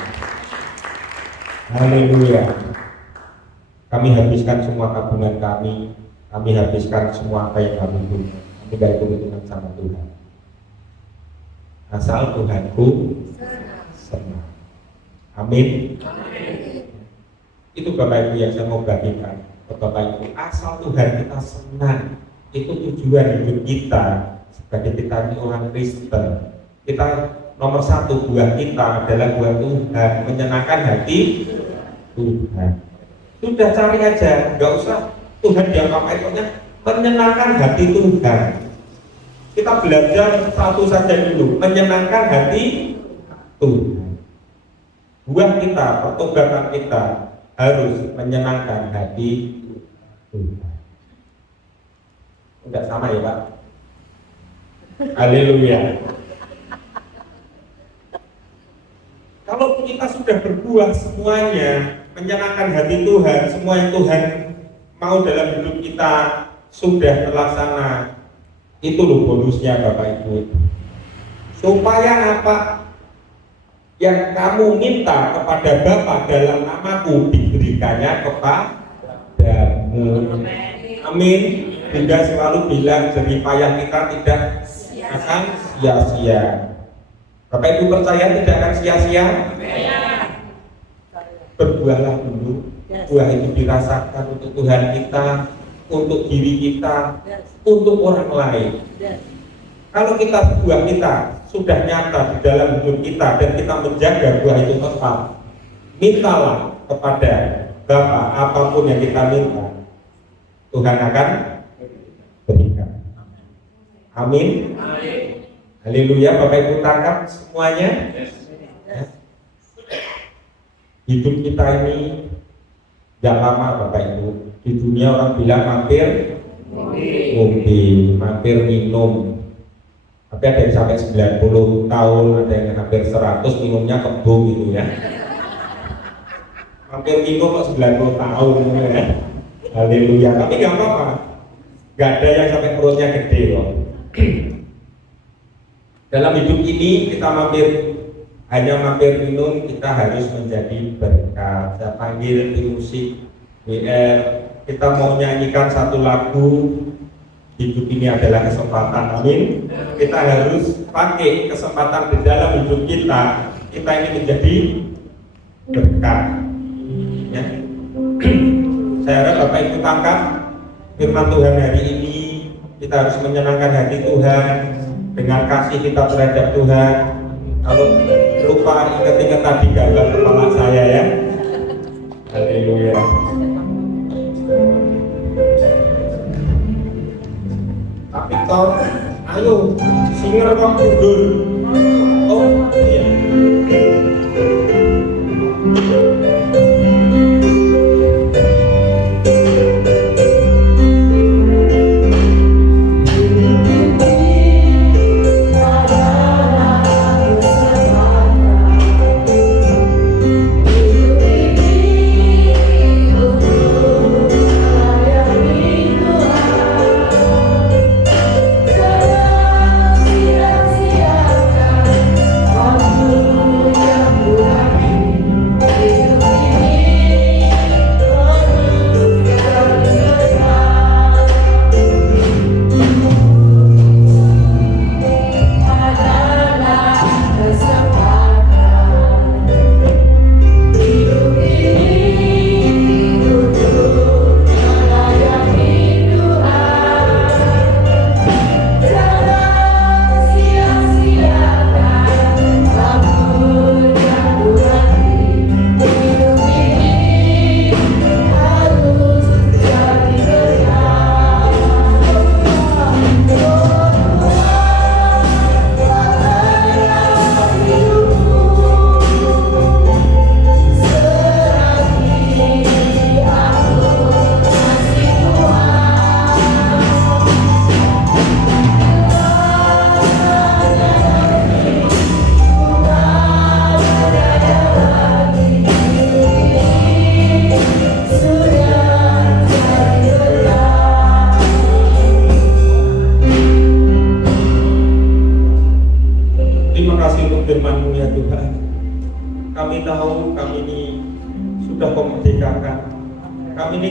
Haleluya. Kami habiskan semua tabungan kami habiskan semua apa yang kami punya. Kami gak hitung-hitungan sama Tuhan. Asal Tuhanku senang. Amin. Itu Bapak Ibu yang saya mau bagikan ke Bapak Ibu. Asal Tuhan kita senang, itu tujuan hidup kita sebagai kita ini orang Kristen. Kita nomor 1 buah kita adalah buah Tuhan, menyenangkan hati Tuhan. Sudah cari aja, nggak usah Tuhan diapa-apain, pokoknya menyenangkan hati Tuhan. Kita belajar satu saja dulu, menyenangkan hati Tuhan. Buah kita, pertobatan kita harus menyenangkan hati Tuhan. Enggak sama ya Pak? Haleluya. Kalau kita sudah berbuah semuanya menyenangkan hati Tuhan, semua yang Tuhan mau dalam hidup kita sudah terlaksana. Itu loh bonusnya Bapak Ibu. Supaya apa yang kamu minta kepada Bapa dalam namaku diberikannya kepadamu. Amin. Bunda selalu bilang jerih payah kita tidak akan sia-sia. Bapak Ibu percaya tidak akan sia-sia? Berbuahlah dulu. Buah itu dirasakan untuk Tuhan kita, untuk diri kita, untuk orang lain. Kalau kita buah kita sudah nyata di dalam hidup kita dan kita menjaga buah itu tetap, mintalah kepada Bapa apapun yang kita minta, Tuhan akan berikan. Amin. Haleluya. Bapak Ibu tangkap semuanya. Hidup kita ini gak lama Bapak Ibu. Di dunia orang bilang mampir ngombe, mampir minum. Tapi ada yang sampai 90 tahun, ada yang hampir 100 minumnya kembung gitu ya. Mampir minum kok 90 tahun ya. Haleluya. Tapi gak apa-apa. Gak ada yang sampai perutnya gede loh. Dalam hidup ini kita hanya mampir minum, kita harus menjadi berkat. Saya panggil tim musik WR. Kita mau nyanyikan satu lagu. Hidup ini adalah kesempatan, amin. Kita harus pakai kesempatan di dalam hidup kita. Kita ini menjadi berkat. Ya. Saya harap Bapak Ibu tangkap firman Tuhan hari ini. Kita harus menyenangkan hati Tuhan dengan kasih kita terhadap Tuhan. Kalau lupa ingat-ingat tadi gambar kepala saya ya. Haleluya. Tapi toh, ayo singer kok mundur. Oh iya. Sia-siakan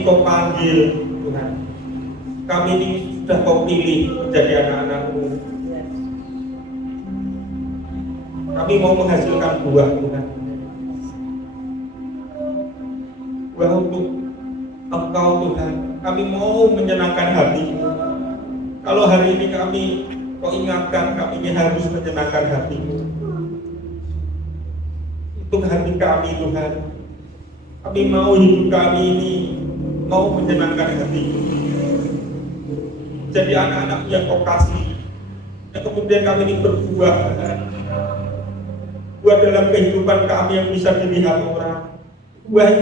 Kau panggil Tuhan. Kami ini sudah Kau pilih menjadi anak-anak-Mu. Kami mau menghasilkan buah Tuhan. Buah untuk Engkau Tuhan. Kami mau menyenangkan hati-Mu. Kalau hari ini Kau ingatkan kami ini harus menyenangkan hati-Mu. Untuk hati kami Tuhan. Kami mau hidup kami ini mau menyenangkan hati-Mu. Jadi anak-anak yang Kau kasih, yang kemudian kami ini berbuah Tuhan. Buah dalam kehidupan kami yang bisa dilihat orang. Buah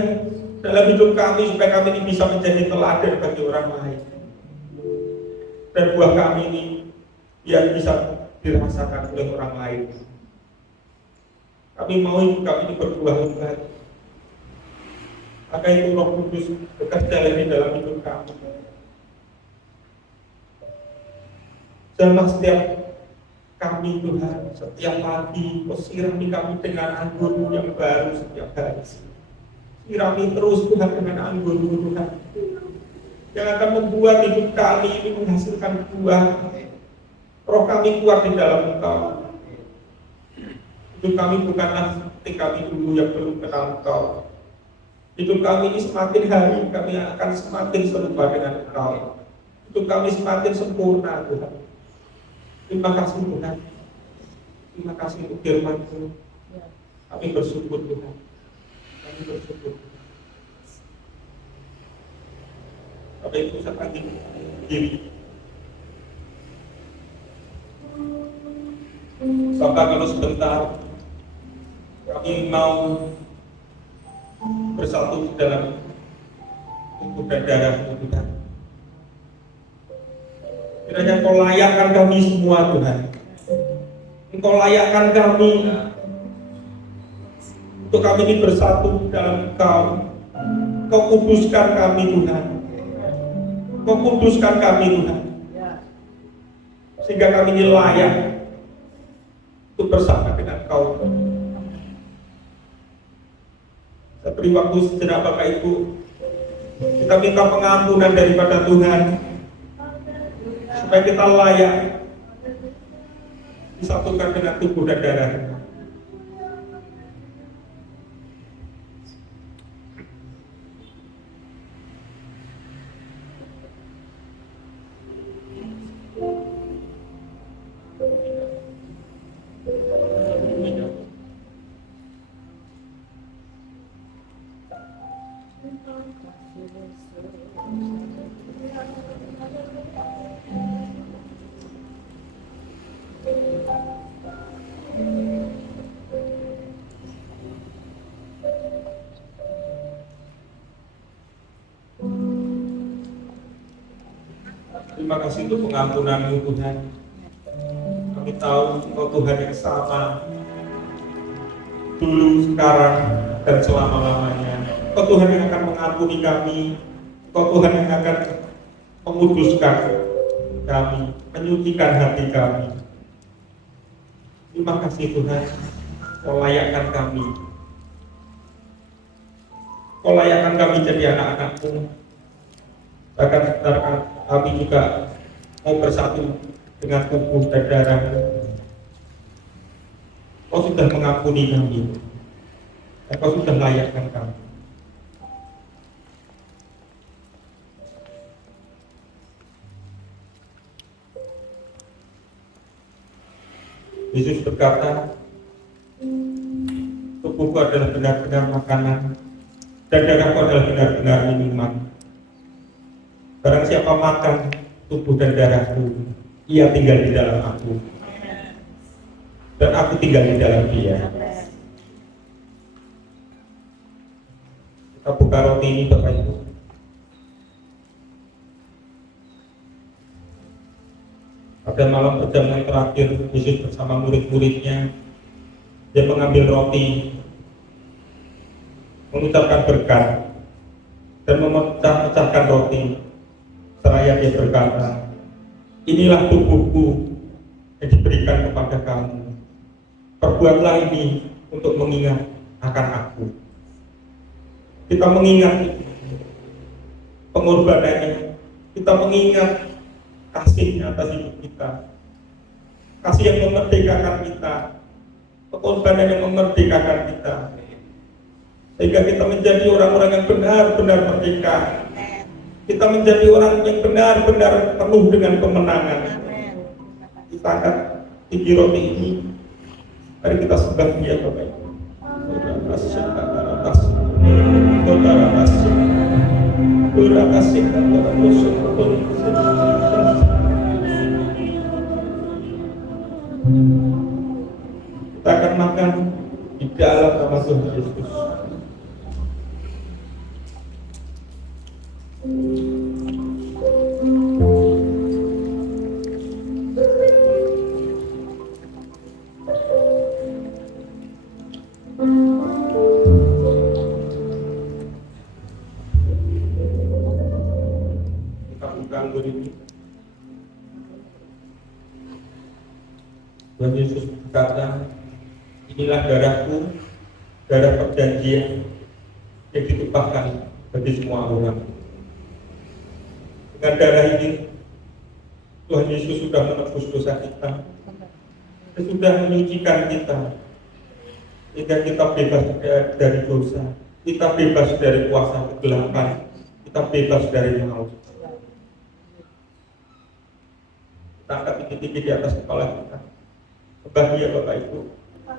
dalam hidup kami supaya kami ini bisa menjadi teladan bagi orang lain. Dan buah kami ini biar bisa dirasakan oleh orang lain. Kami mau hidup kami ini berbuah Tuhan. Maka itu Roh Kudus bekerja lagi dalam hidup kami. Jamah setiap kami Tuhan, setiap pagi Kau sirami kami dengan anggur yang baru setiap hari. Sirami terus Tuhan dengan anggur-Mu Tuhan, yang akan membuat hidup kami ini menghasilkan buah. Roh kami kuat di dalam Engkau. Hidup kami bukanlah seperti kami dulu yang belum kenal Engkau. Hidup kami ini semakin hari kami akan semakin serupa dengan Engkau. Hidup kami semakin sempurna Tuhan. Terima kasih Tuhan. Terima kasih untuk firman-Mu. Kami bersyukur Tuhan. Kami bersyukur. Bapak Ibu bisa panggil diri. Bapak kalau sebentar kami mau bersatu dalam tubuh dan darah-Mu Tuhan. Kiranya Kau layakkan kami semua Tuhan. Engkau layakkan kami untuk kami ini bersatu dalam Engkau. Kau kuduskan kami Tuhan. Kau kuduskan kami Tuhan. Sehingga kami ini layak untuk bersama dengan Kau. Saya beri waktu sejenak Bapak Ibu. Kita minta pengampunan daripada Tuhan, supaya kita layak disatukan dengan tubuh dan darah. Terima kasih untuk pengampunan-Mu Tuhan. Kami tahu Engkau Tuhan yang sama dulu, sekarang, dan selama-lamanya. Engkau Tuhan yang akan mengampuni kami. Engkau Tuhan yang akan menguduskan kami, menyucikan hati kami. Terima kasih Tuhan. Kau layakkan kami. Kau layakkan kami jadi anak-anak-Mu. Bahkan sekarang kami juga mau bersatu dengan tubuh dan darah. Kau sudah mengampuni kami, dan Kau sudah layakkan kami. Yesus berkata, tubuhku adalah benar-benar makanan, dan darahku adalah benar-benar minuman. Barang siapa makan tubuh dan darahku, ia tinggal di dalam aku, dan aku tinggal di dalam dia. Kita buka roti ini Bapak Ibu. Pada malam perjamuan terakhir, Yesus bersama murid-muridnya, dia mengambil roti, mengucapkan berkat, dan memecah-mecahkan roti. Seraya dia berkata, inilah tubuhku yang diberikan kepada kamu. Perbuatlah ini untuk mengingat akan aku. Kita mengingat pengorbanannya, kita mengingat kasih-Nya atas hidup kita, kasih yang memerdekakan kita, pengorbanan yang memerdekakan kita, sehingga kita menjadi orang-orang yang benar-benar merdeka. Kita menjadi orang yang benar-benar penuh dengan kemenangan. Kita akan tinggi roti ini. Mari kita sembah Dia Bapak Ibu. Terima kasih, terima kasih, terima kasih, terima kasih, kita akan makan di dalam nama Tuhan Yesus. Kita buka anggur ini. Tuhan Yesus berkata, inilah darahku, darah perjanjian yang ditumpahkan bagi semua orang. Dengan darah ini, Tuhan Yesus sudah menebus dosa kita, Dia sudah menyucikan kita, sehingga kita bebas dari dosa, kita bebas dari kuasa kegelapan, kita bebas dari maut. Kita angkat tinggi-tinggi di atas kepala kita. Sembah Dia Bapak Ibu. Terima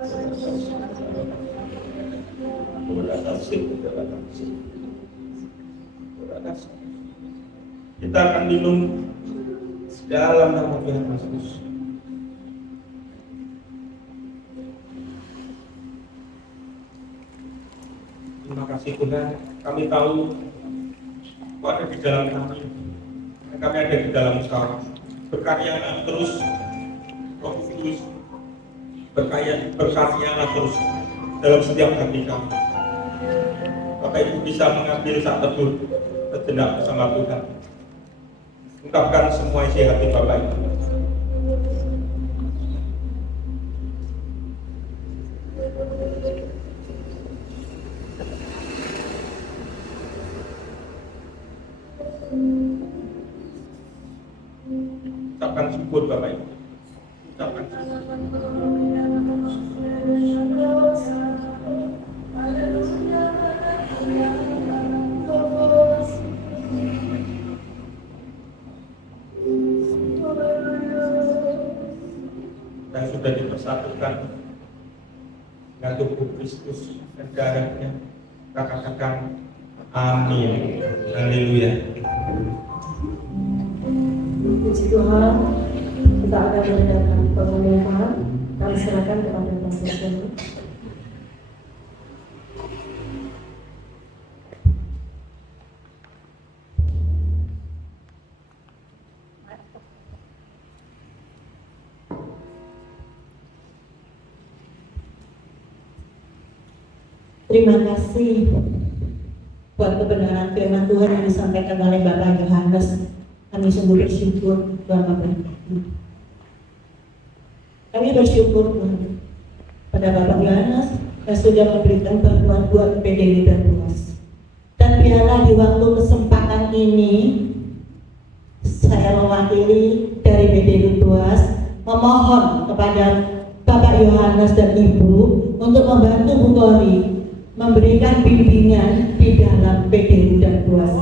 kasih, terima kasih, terima kasih. Kita akan minum dalam nama Tuhan Yesus. Terima kasih Tuhan. Kami tahu Kau ada di dalam kami. Kami ada di dalam Kau. Berkaryalah terus, Roh Kudus. Berkaryalah terus dalam setiap hati kami. Bapak Ibu bisa mengambil saat teduh sejenak bersama Tuhan. Ungkapkan semua isi hati Bapak Ibu. Ucapkan syukur Bapak Ibu. Ucapkan dan sudah dipersatukan dengan tubuh Kristus dan darahnya. Kita katakan amin. Haleluya. Puji Tuhan, kita akan mengadakan pengumuman. Kami serahkan kepada Pastor Doni. Terima kasih buat kebenaran firman Tuhan yang disampaikan oleh Bapak Yohanes. Kami sungguh bersyukur Tuhan memberkati. Kami bersyukur Tuhan pada Bapak Yohanes yang sudah memberikan bantuan buat PDW Berpuas. Dan biarlah di waktu kesempatan ini saya mewakili dari PDW Berpuas memohon kepada Bapak Yohanes dan Ibu untuk membantu Bu Kori memberikan bimbingan di dalam PDW Berpuas,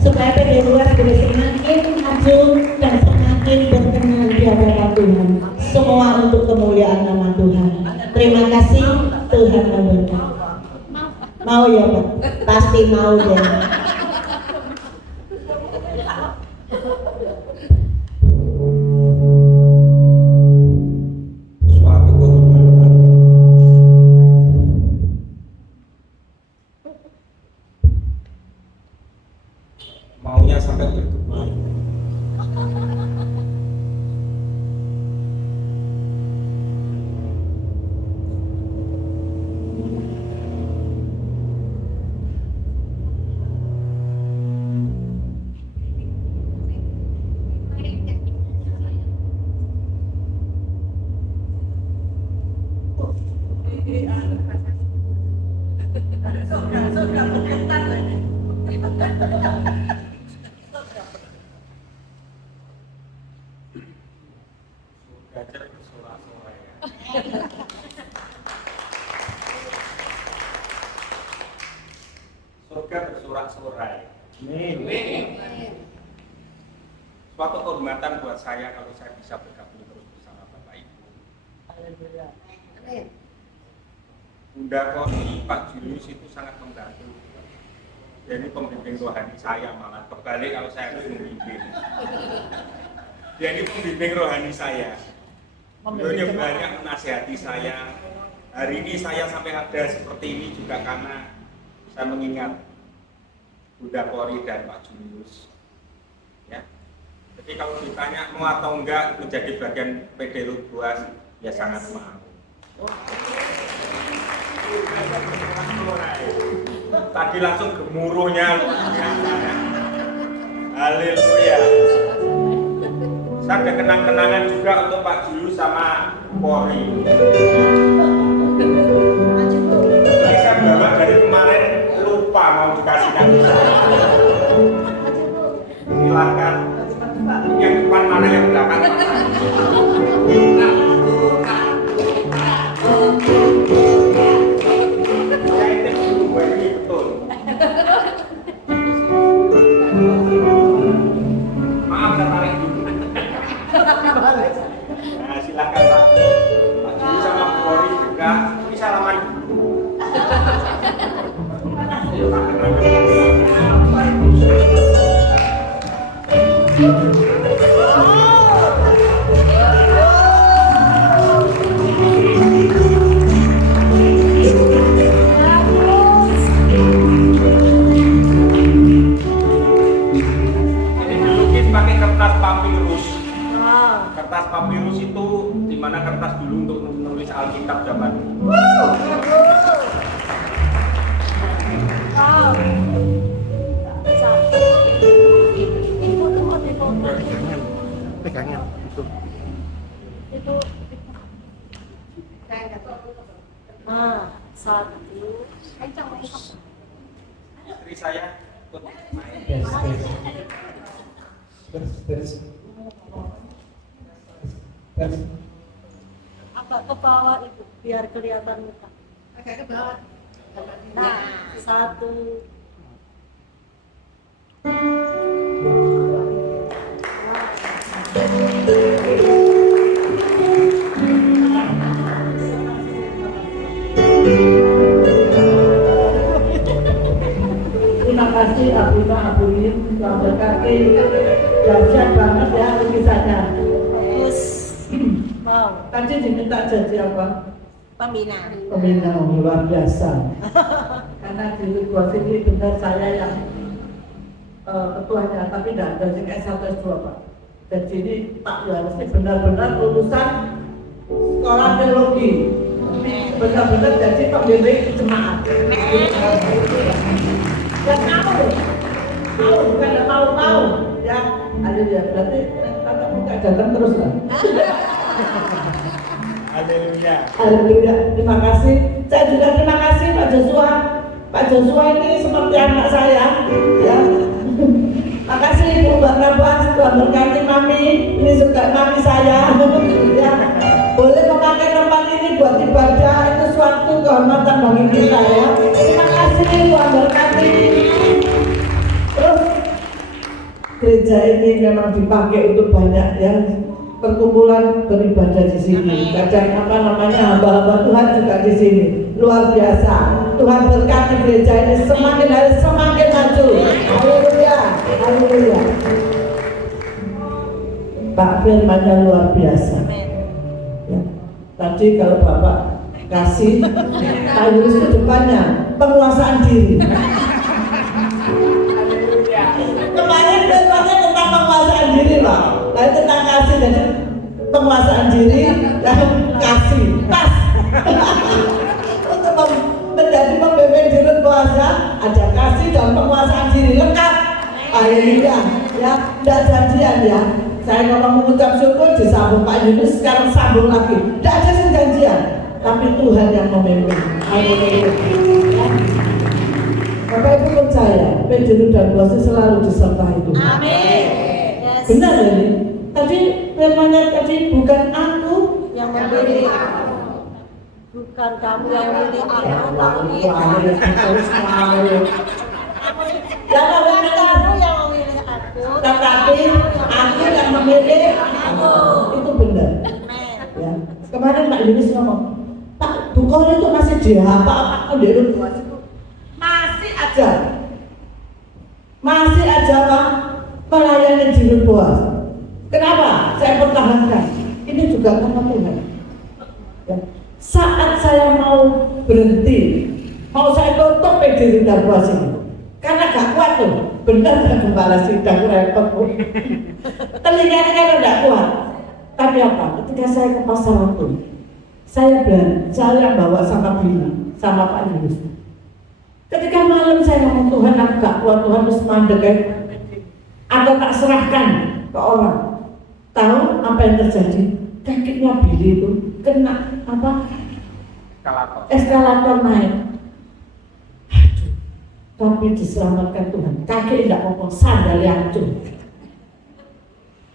supaya PDW boleh semakin maju dan semakin berkenan di hadapan Tuhan. Semua untuk kemuliaan nama Tuhan. Terima kasih, Tuhan memberkati. Mau ya Pak? Pasti mau ya. Suatu kehormatan. Maunya sampai bergema. Amin. Suatu kehormatan buat saya kalau saya bisa bergabung terus bersama Bapak Ibu. Bunda Koni, Pak Julius itu sangat membantu. Jadi pembimbing rohani saya malah kebalik kalau saya harus membimbing. Dia ini pembimbing rohani saya. Beliau banyak menasihati saya. Hari ini saya sampai ada seperti ini juga karena saya mengingat Bunda Kori dan Pak Julius. Ya. Jadi kalau ditanya mau atau enggak menjadi bagian PD Lubuas, ya sangat mau. Tadi langsung gemuruhnya luar biasa. Haleluya. Saya ada kenang-kenangan juga untuk Pak Julius sama Kori. Ini saya bawa dari kemarin lupa mau dikasih nanti saya. Silakan. Yang depan mana yang belakang mana? Saya intip dulu, ini betul. Maaf saya tarik dulu. Nah silakan Pak. Pak Juli sama Bu Kori juga bisa salaman dulu. Kertas papirus itu dimana kertas dulu untuk menulis Alkitab zaman dulu. Pegangnya itu. Satu. Istri saya ikut main. Agak ke bawah itu biar kelihatan muka. Agak ke bawah. Nah, satu. Terima kasih Abuna Abuin, Tuhan berkati. Dahsyat banget ya lukisannya. Terus mau Tadi diminta jadi apa? pembina. Pembina luar biasa. Karena di Lubuas ini benar saya yang ketuanya, tapi tidak ada yang S1 S2 Pak. Jadi ini Pak Yohanes ini benar-benar lulusan sekolah teologi. Benar-benar jadi pembimbing jemaat. Dan mau bukan nggak mau ya. Haleluya, berarti tatap muka datang terus kan? Haleluya. Haleluya, terima kasih. Saya juga terima kasih Pak Joshua. Pak Joshua ini seperti anak saya, ya. Makasih Ibu Mbak Nabas, Tuhan berkati Mami. Ini juga Mami saya, ya. Boleh memakai tempat ini buat ibadah, itu suatu kehormatan bagi kita ya. Terima kasih Tuhan berkati. Terus gereja ini memang dipakai untuk banyak ya perkumpulan beribadah di sini. Kadang hamba-hamba Tuhan juga di sini. Luar biasa. Tuhan berkati gereja ini semakin hari semakin maju. Haleluya, haleluya. Pak firman-Nya luar biasa. Ya. Tadi kalau Bapak kasih kayu itu depannya penguasaan diri. Kemarin firman-Nya tentang penguasaan diri Pak. Tadi tentang kasih dan penguasaan diri dan kasih pas. Untuk menjadi pemimpin di puasa ada kasih dan penguasaan diri lengkap. Haleluya ya, tidak janjian ya. Saya ngomong mengucap syukur disambung Pak Yunus, sekarang sambung lagi. Tidak ada janjian, tapi Tuhan yang memimpin. Haleluya. Bapak Ibu percaya, PD dan Lubuas selalu disertai Tuhan. Amin. Yes. Benar ya ini? Tadi firman-Nya tadi bukan aku Yang memilih bukan kamu yang memilih aku, tapi Yang memilih Kamu yang memilih aku. tetapi aku yang memilih kamu. Itu benar. Ya. Kemarin Pak Yunis ngomong, Pak Bukori itu masih apa di rumah itu masih aja Pak melayani jilid Boas. Kenapa? Saya pertahankan. Ini juga karena Tuhan. Ya. Saat saya mau berhenti, mau saya tutup PD Rudal Boas ini, karena gak kuat tuh. Benar kan kepala sidang repot Bu. Telinganya kan tidak kuat. Tapi apa? Ketika saya ke pasar waktu, saya bawa sama Bina, sama Pak Yunus. Ketika malam saya ngomong Tuhan aku gak kuat, Tuhan terus mandek atau tak serahkan ke orang. Tahu apa yang terjadi? Kakinya Billy itu kena apa? Eskalator naik. Aduh, tapi diselamatkan Tuhan. Kaki tidak apa-apa, sandal hancur.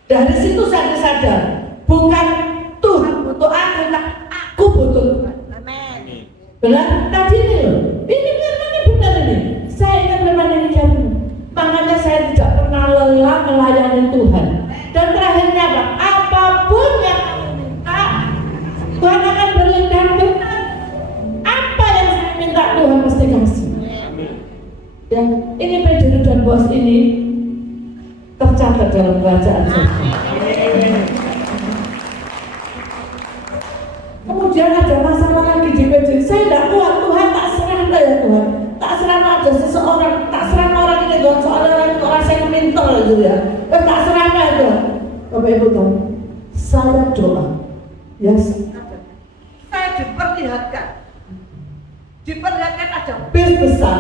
Dari situ saya sadar, bukan Tuhan butuh aku, tak aku butuh Tuhan. Amin. Benar? Tadi ini loh, ini firman benar ini. Saya ingat firman ini jam. Makanya saya tidak pernah lelah melayani Tuhan. Dan terakhirnya apa? Apapun yang minta, Tuhan akan beri dan benar. Apa yang saya minta Tuhan pasti kasih. Ya, ini PD Rudal Boas ini tercatat dalam kerajaan surga. Kemudian ada masalah lagi di PD. Saya tidak kuat, Tuhan tak serah ya Tuhan. Tak serah ada seseorang, tak serah orang ini Tuhan. Soalnya orang saya kemintel gitu ya. Tak serah ya Tuhan. Bapak Ibu tahu, saya doa. Ya, saya diperlihatkan ada bis besar,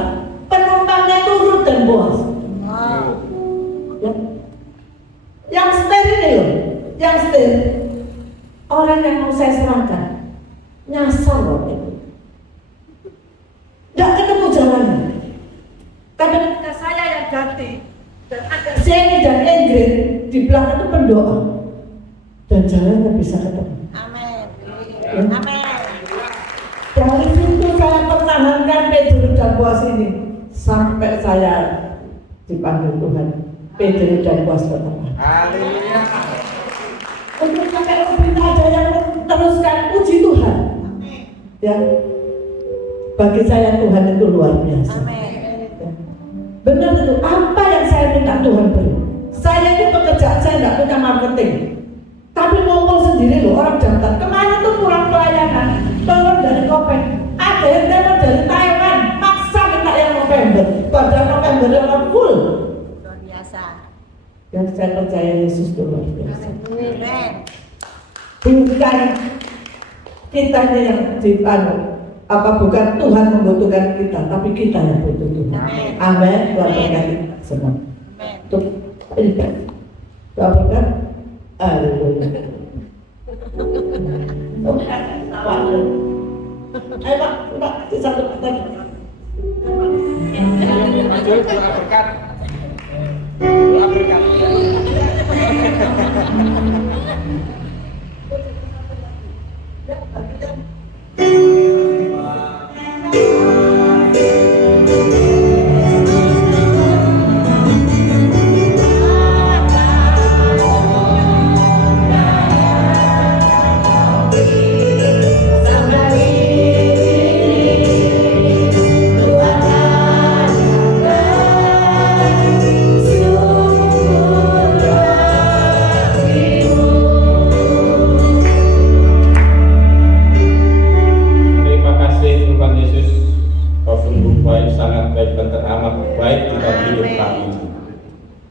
penumpangnya turun dan Boas. Ya. Yang setir ini loh, yang setir orang yang mau saya serahkan nyasar loh itu, nggak ketemu jalannya. Tapi ketika saya yang ganti dan ada Seni dan Ingrid di belakang itu pendoa dan jalannya bisa ketemu. Amin. Ya. Amin. Dari situ saya pertahankan PD Rudal Boas ini sampai saya dipanggil Tuhan. PD Rudal Boas berkata, Haleluya. untuk sampai kita aja yang teruskan puji Tuhan. Ya, bagi saya Tuhan itu luar biasa. Amin. Ya. Benar itu, apa yang saya minta Tuhan beri. Saya ini pekerjaan saya tidak punya marketing, tapi ngumpul sendiri loh orang daftar. Kemarin tuh kurang pelayanan, turun dari Kopeng, ada yang datang dari Taiwan, maksa minta yang November, padahal November yang full. Luar biasa. Dan saya percaya Yesus itu luar biasa. Amin. Bukan kita ini yang bukan Tuhan membutuhkan kita, tapi kita yang butuh Tuhan. Amin. Tuhan berkati semua. Amin. Tuh, ini kan, Tuhan berkat. Haleluya. Ayo Pak, satu kata. Maju doa berkat. Doa berkat.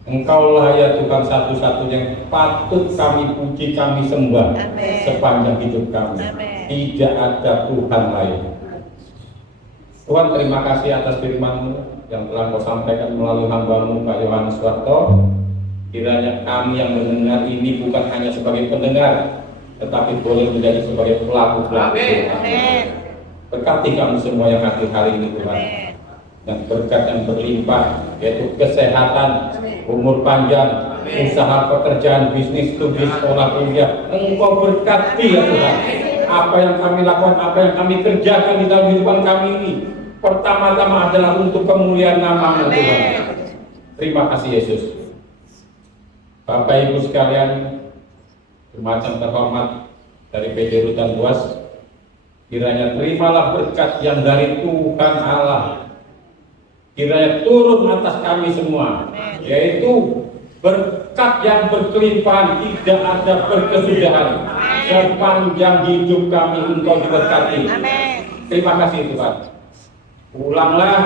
Engkaulah ya Tuhan satu-satunya yang patut kami puji, kami sembah Amin. sepanjang hidup kami. Amin. Tidak ada Tuhan lain. Tuhan, terima kasih atas firman-Mu yang telah Kau sampaikan melalui hamba-Mu Pak Yohanes Warto. Kiranya kami yang mendengar ini bukan hanya sebagai pendengar, tetapi boleh menjadi sebagai pelaku-pelaku. Amin. Berkati kami semua yang hadir hari ini Tuhan. Yang berkat yang berlimpah, yaitu kesehatan, umur panjang, usaha, pekerjaan, bisnis, studi, sekolah, kuliah. Engkau berkati ya Tuhan. Apa yang kami lakukan, apa yang kami kerjakan di dalam kehidupan kami ini, pertama-tama adalah untuk kemuliaan nama-Mu Tuhan. Terima kasih Yesus. Bapak Ibu sekalian, jemaat yang terhormat dari PD Rutan Buas, kiranya terimalah berkat yang dari Tuhan Allah, kiranya turun atas kami semua, yaitu berkat yang berkelimpahan, tidak ada berkesudahan. Sepanjang hidup kami Engkau diberkati. Terima kasih Tuhan. Ulanglah,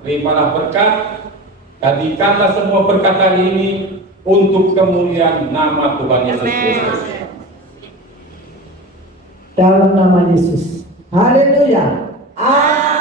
terimalah berkat, jadikanlah semua perkataan ini untuk kemuliaan nama Tuhan Yesus Kristus. Dalam nama Yesus. Haleluya. Amin.